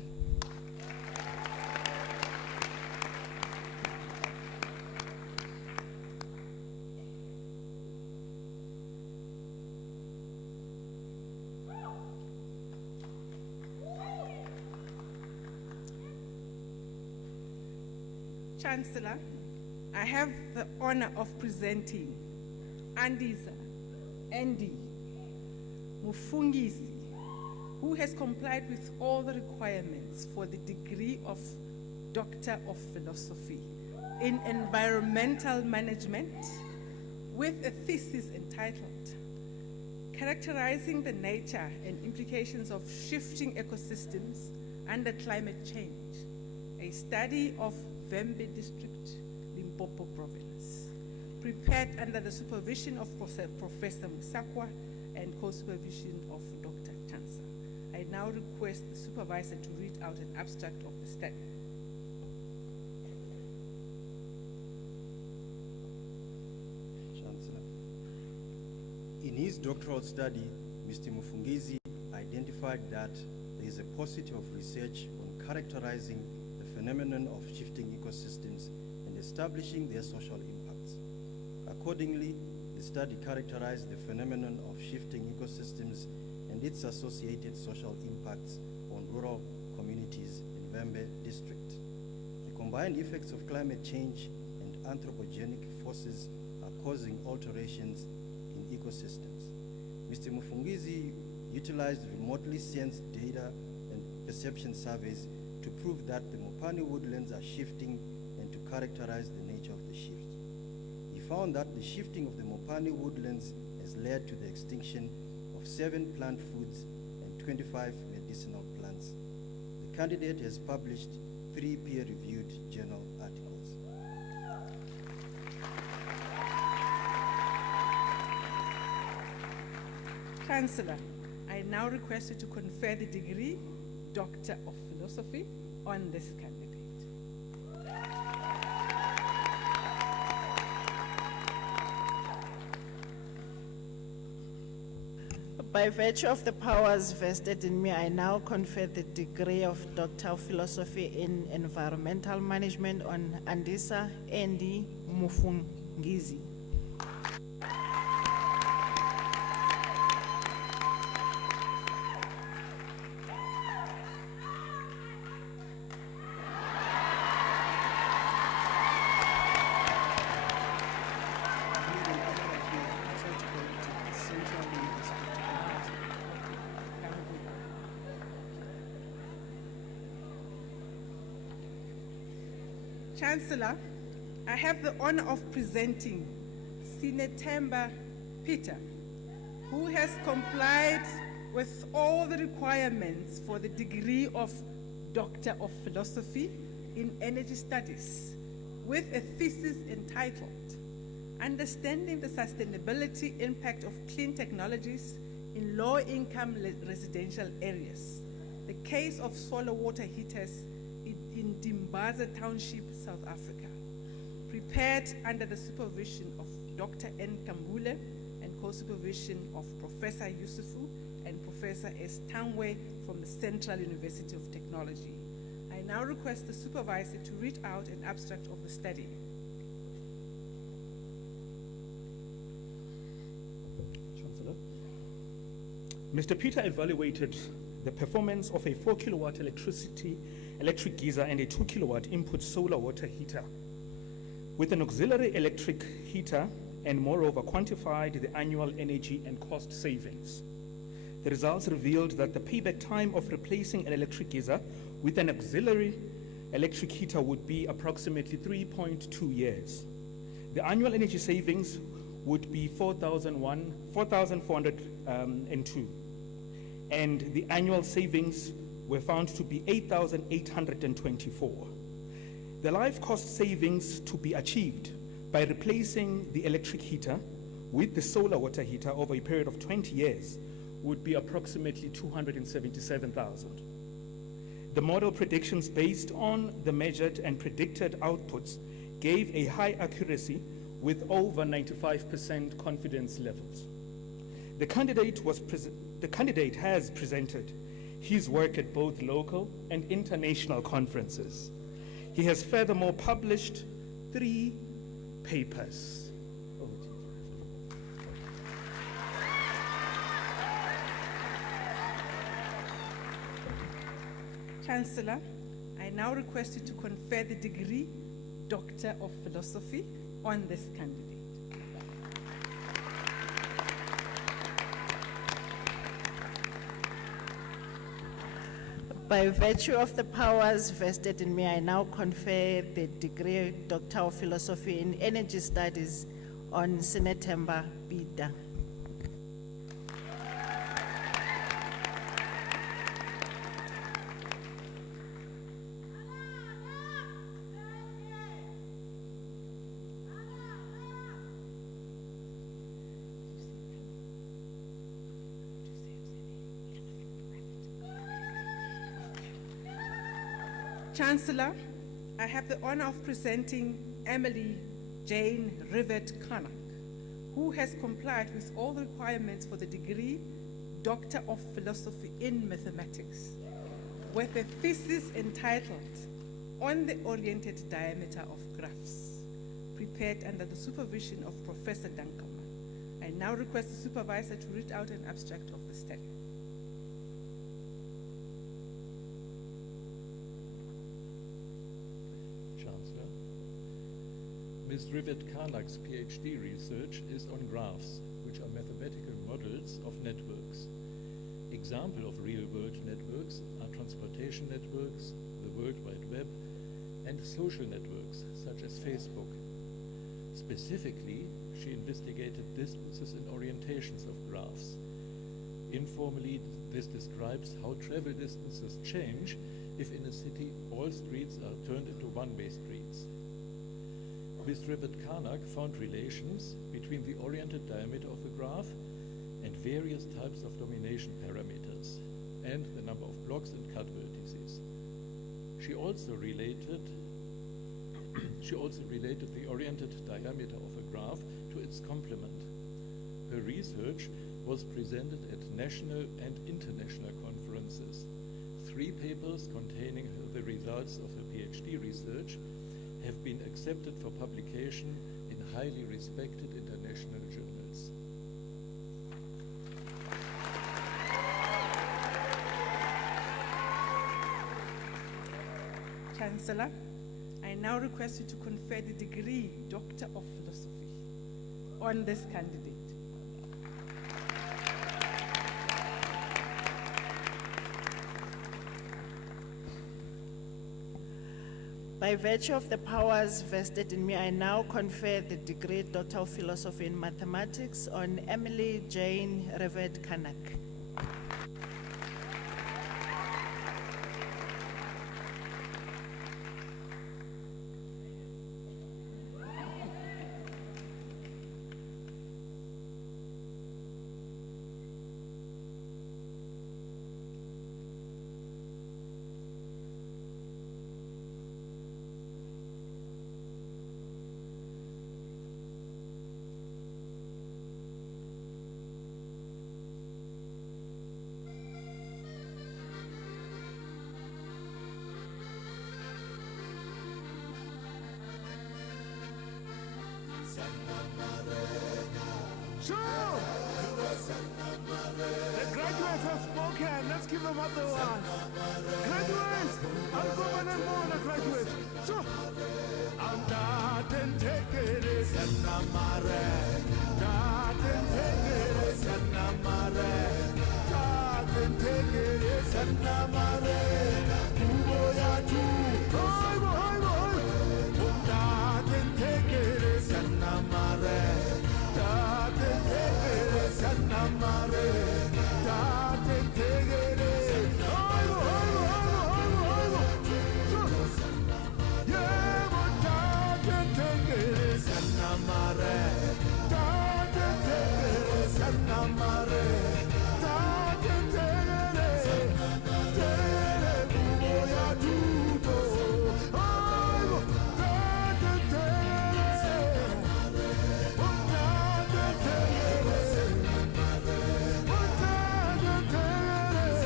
Chancellor, I have the honor of presenting Andisa Andy Mufungisi, who has complied with all the requirements for the degree of Doctor of Philosophy in Environmental Management with a thesis entitled Characterizing the Nature and Implications of Shifting Ecosystems Under Climate Change, a study of Vembe District, Limpopo Province, prepared under the supervision of Professor Musakwa and co-supervision of Dr. Chansa. I now request the supervisor to read out an abstract of the study. Chancellor. In his doctoral study, Mr. Mufungisi identified that there is a paucity of research on characterizing the phenomenon of shifting ecosystems and establishing their social impacts. Accordingly, the study characterized the phenomenon of shifting ecosystems and its associated social impacts on rural communities in Vembe district. The combined effects of climate change and anthropogenic forces are causing alterations in ecosystems. Mr. Mufungisi utilized remotely sensed data and perception surveys to prove that the Mopani woodlands are shifting and to characterize the nature of the shift. He found that the shifting of the Mopani woodlands has led to the extinction of 7 plant foods and 25 medicinal plants. The candidate has published 3 peer-reviewed journal articles. Chancellor, I now request you to confer the degree Doctor of Philosophy on this candidate. By virtue of the powers vested in me, I now confer the degree of Doctor of Philosophy in Environmental Management on Andisa Andy Mufungisi. Chancellor, I have the honor of presenting Sinetemba Peter, who has complied with all the requirements for the degree of Doctor of Philosophy in Energy Studies with a thesis entitled Understanding the Sustainability Impact of Clean Technologies in Low-Income Residential Areas, the case of solar water heaters in Dimbaza Township, South Africa. prepared under the supervision of Dr. N. Kambule and co-supervision of Professor Yusufu and Professor S. Tangwe from the Central University of Technology. I now request the supervisor to read out an abstract of the study. Chancellor. Mr. Peter evaluated the performance of a 4 kilowatt electric geyser and a 2 kilowatt input solar water heater with an auxiliary electric heater, and moreover quantified the annual energy and cost savings. The results revealed that the payback time of replacing an electric geyser with an auxiliary electric heater would be approximately 3.2 years. The annual energy savings would be 4,402, and the annual savings were found to be 8,824. The life cost savings to be achieved by replacing the electric heater with the solar water heater over a period of 20 years would be approximately 277,000. The model predictions based on the measured and predicted outputs gave a high accuracy with over 95% confidence levels. The candidate has presented his work at both local and international conferences. He has furthermore published 3 papers. Over to you. Chancellor, I now request you to confer the degree Doctor of Philosophy on this candidate. By virtue of the powers vested in me, I now confer the degree Doctor of Philosophy in Energy Studies on Sinetemba Bida. Chancellor, I have the honor of presenting Emily Jane Rivet Kanak, who has complied with all the requirements for the degree Doctor of Philosophy in Mathematics, with a thesis entitled On the Oriented Diameter of Graphs, prepared under the supervision of Professor Dankama. I now request the supervisor to read out an abstract of the study. Chancellor, Ms. Rivet Karnak's PhD research is on graphs, which are mathematical models of networks. Example of real-world networks are transportation networks, the World Wide Web, and social networks, such as Facebook. Specifically, she investigated distances and orientations of graphs. Informally, this describes how travel distances change if in a city all streets are turned into one-way streets. Ms. Rivet Karnak found relations between the oriented diameter of a graph and various types of domination parameters, and the number of blocks and cut vertices. She also related the oriented diameter of a graph to its complement. Her research was presented at national and international conferences. 3 papers containing the results of her PhD research have been accepted for publication in highly respected international journals. Chancellor, I now request you to confer the degree Doctor of Philosophy on this candidate. By virtue of the powers vested in me, I now confer the degree Doctor of Philosophy in Mathematics on Emily Jane Rivet Kanak. Sure! The graduates have spoken. Let's give them what they want. Graduates! Uncommon and more the graduates. Sure! I'm not and take it is Sanamare. Not and take it is Sanamare. Not and take it is Sanamare. Uboya tu. Oi, boy, boy. Not and take it is Sanamare. Not and take it is Sanamare. Not and take it is. Oi, boy, boy, boy, boy, boy. Sure! Yeah, but not and take it is Sanamare. Not and take it is Sanamare. Not and take it is. Tere buboya tuto. Oi, not and take it is. But not and take it is. But not and take it is.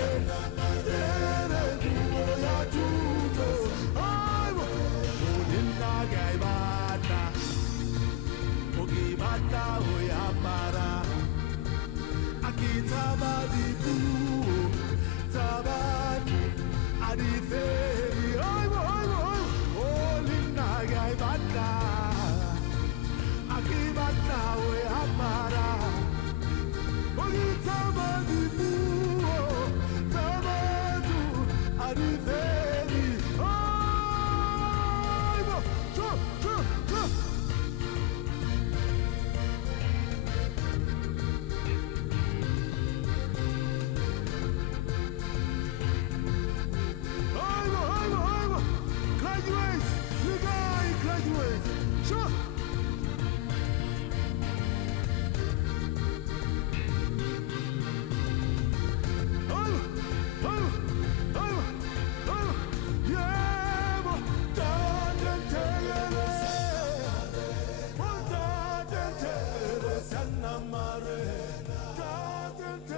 Tere buboya tuto. Oi, ulinda gaibata. Ogibata oyapara. Akitaba dibu. Tabatu. Adiferi. Oi, ulinda gaibata. Akibata oyapara. Ogitaba dibu. Tabatu. Adiferi. Oi, sure. Graduates! You guys, graduates! Sure! Yeah, but don't take it. But don't take it. Sanamare. Don't take it.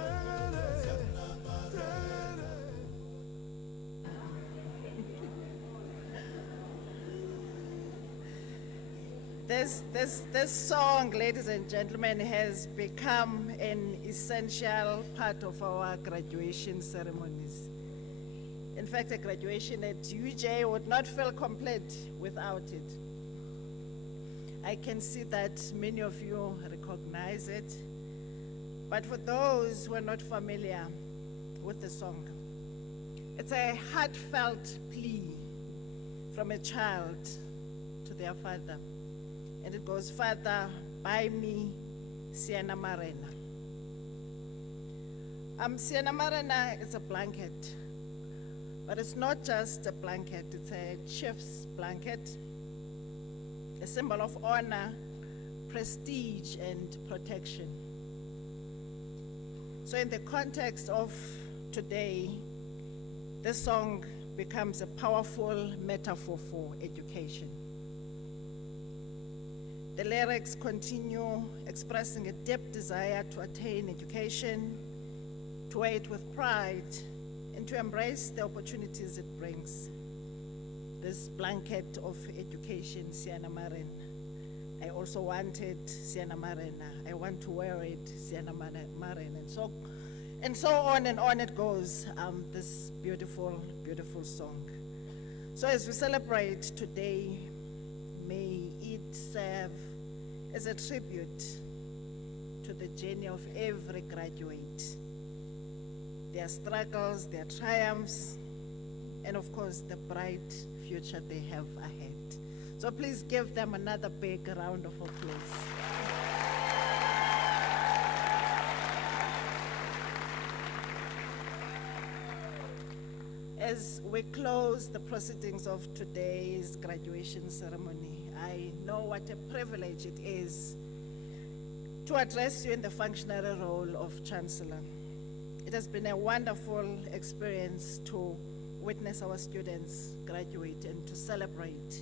This song, ladies and gentlemen, has become an essential part of our graduation ceremonies. In fact, a graduation at UJ would not feel complete without it. I can see that many of you recognize it, but for those who are not familiar with the song, it's a heartfelt plea from a child to their father. And it goes, Father, buy me Sienna Marena. Sienna Marena is a blanket, but it's not just a blanket, it's a chief's blanket, a symbol of honor, prestige, and protection. So in the context of today, this song becomes a powerful metaphor for education. The lyrics continue expressing a deep desire to attain education, to wear it with pride, and to embrace the opportunities it brings. This blanket of education, Sienna Maren. I also wanted Sienna Marena. I want to wear it, Sienna Maren. And so on and on it goes, this beautiful, beautiful song. So as we celebrate today, may it serve as a tribute to the journey of every graduate, their struggles, their triumphs, and of course the bright future they have ahead. So please give them another big round of applause. As we close the proceedings of today's graduation ceremony, I know what a privilege it is to address you in the functionary role of Chancellor. It has been a wonderful experience to witness our students graduate and to celebrate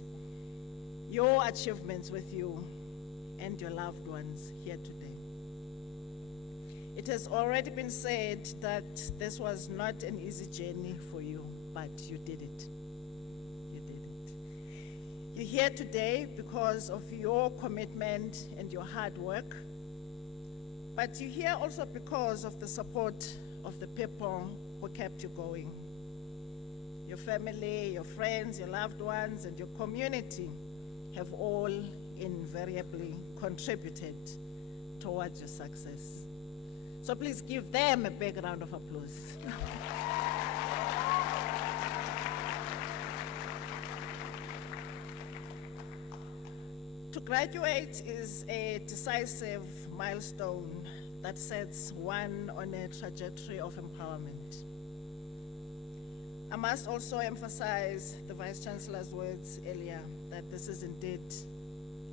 your achievements with you and your loved ones here today. It has already been said that this was not an easy journey for you, but you did it. You did it. You here today because of your commitment and your hard work, but you're here also because of the support of the people who kept you going. Your family, your friends, your loved ones, and your community have all invariably contributed towards your success. So please give them a big round of applause. To graduate is a decisive milestone that sets one on a trajectory of empowerment. I must also emphasize the Vice Chancellor's words earlier that this is indeed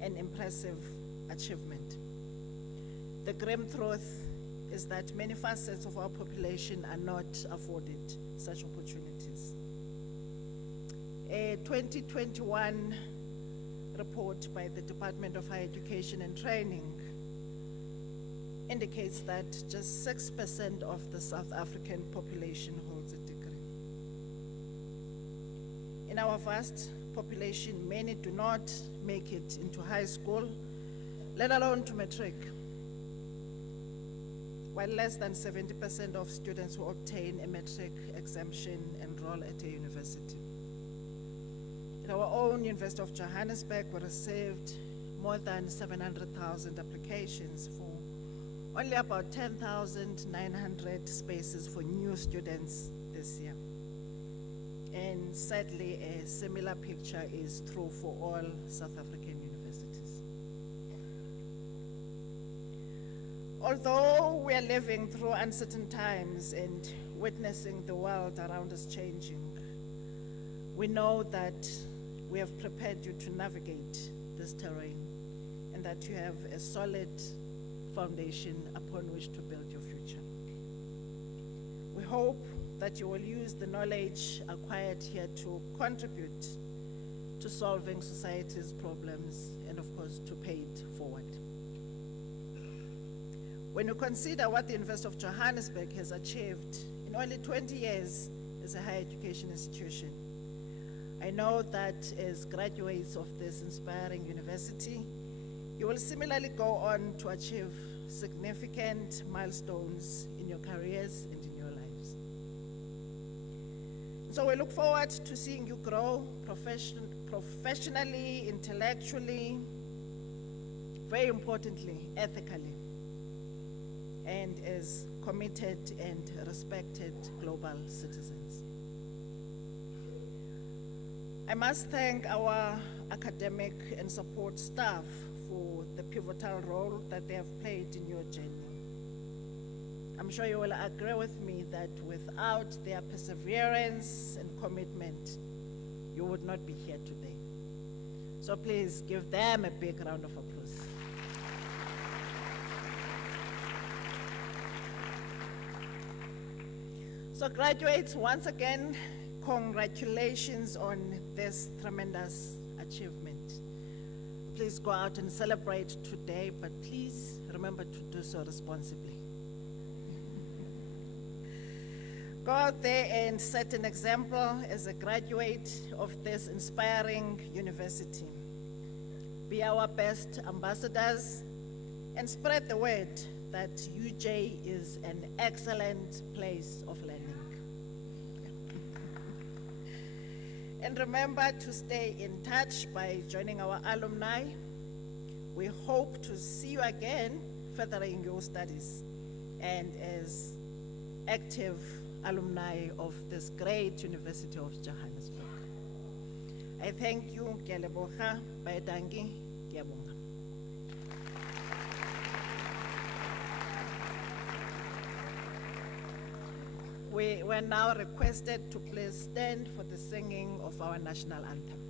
an impressive achievement. The grim truth is that many facets of our population are not afforded such opportunities. A 2021 report by the Department of Higher Education and Training indicates that just 6% of the South African population holds a degree. In our vast population, many do not make it into high school, let alone to matric, while less than 70% of students who obtain a matric exemption enroll at a university. At our own University of Johannesburg, we received more than 700,000 applications for only about 10,900 spaces for new students this year. And sadly, a similar picture is true for all South African universities. Although we are living through uncertain times and witnessing the world around us changing, we know that we have prepared you to navigate this terrain and that you have a solid foundation upon which to build your future. We hope that you will use the knowledge acquired here to contribute to solving society's problems and, of course, to pay it forward. When you consider what the University of Johannesburg has achieved in only 20 years as a higher education institution, I know that as graduates of this inspiring university, you will similarly go on to achieve significant milestones in your careers and in your lives. So we look forward to seeing you grow professionally, intellectually, very importantly, ethically, and as committed and respected global citizens. I must thank our academic and support staff for the pivotal role that they have played in your journey. I'm sure you will agree with me that without their perseverance and commitment, you would not be here today. So please give them a big round of applause. So graduates, once again, congratulations on this tremendous achievement. Please go out and celebrate today, but please remember to do so responsibly. Go out there and set an example as a graduate of this inspiring university. Be our best ambassadors and spread the word that UJ is an excellent place of learning. And remember to stay in touch by joining our alumni. We hope to see you again furthering your studies and as active alumni of this great University of Johannesburg. I thank you, ke a leboga, baetangi, ke a bonga. We were now requested to please stand for the singing of our national anthem.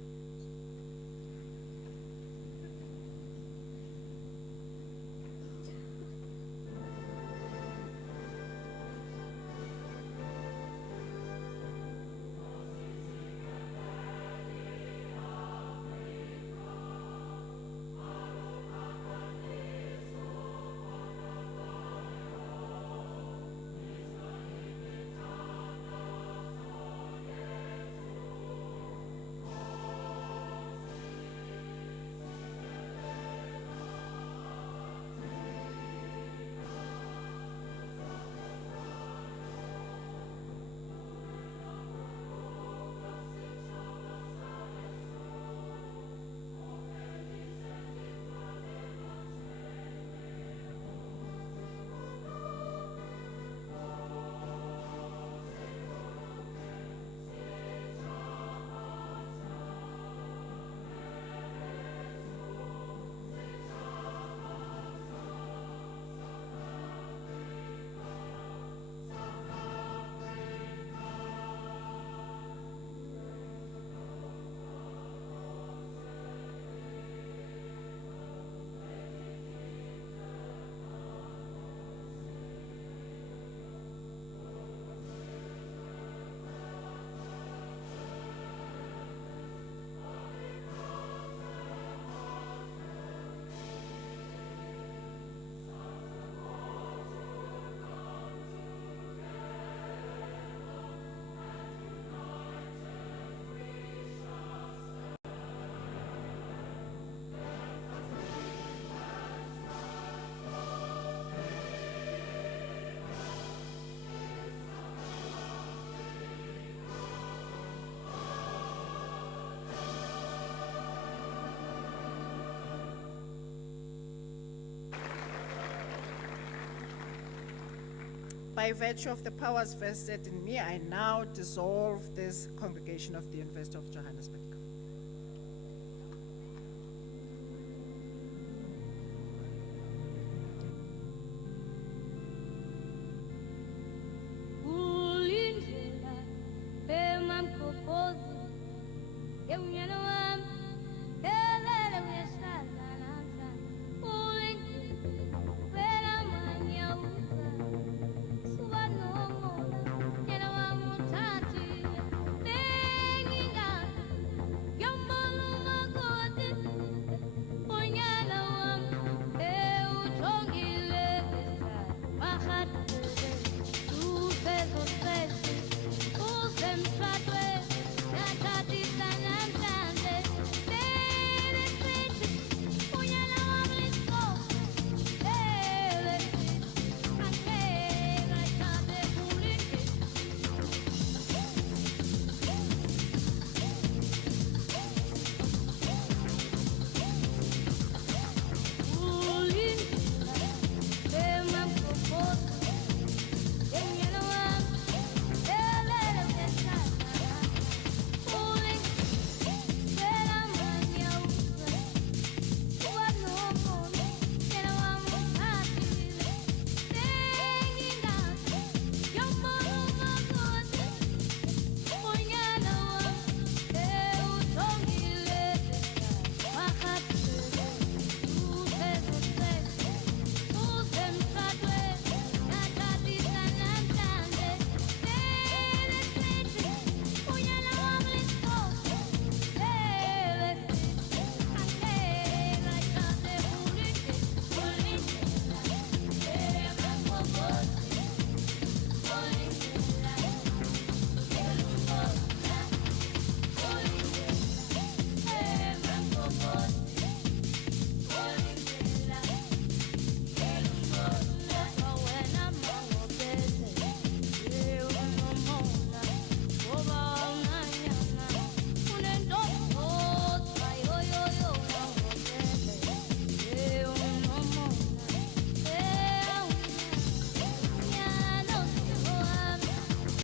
By virtue of the powers vested in me, I now dissolve this congregation of the University of Johannesburg. Ulindlela emamkhophozi, ewunyana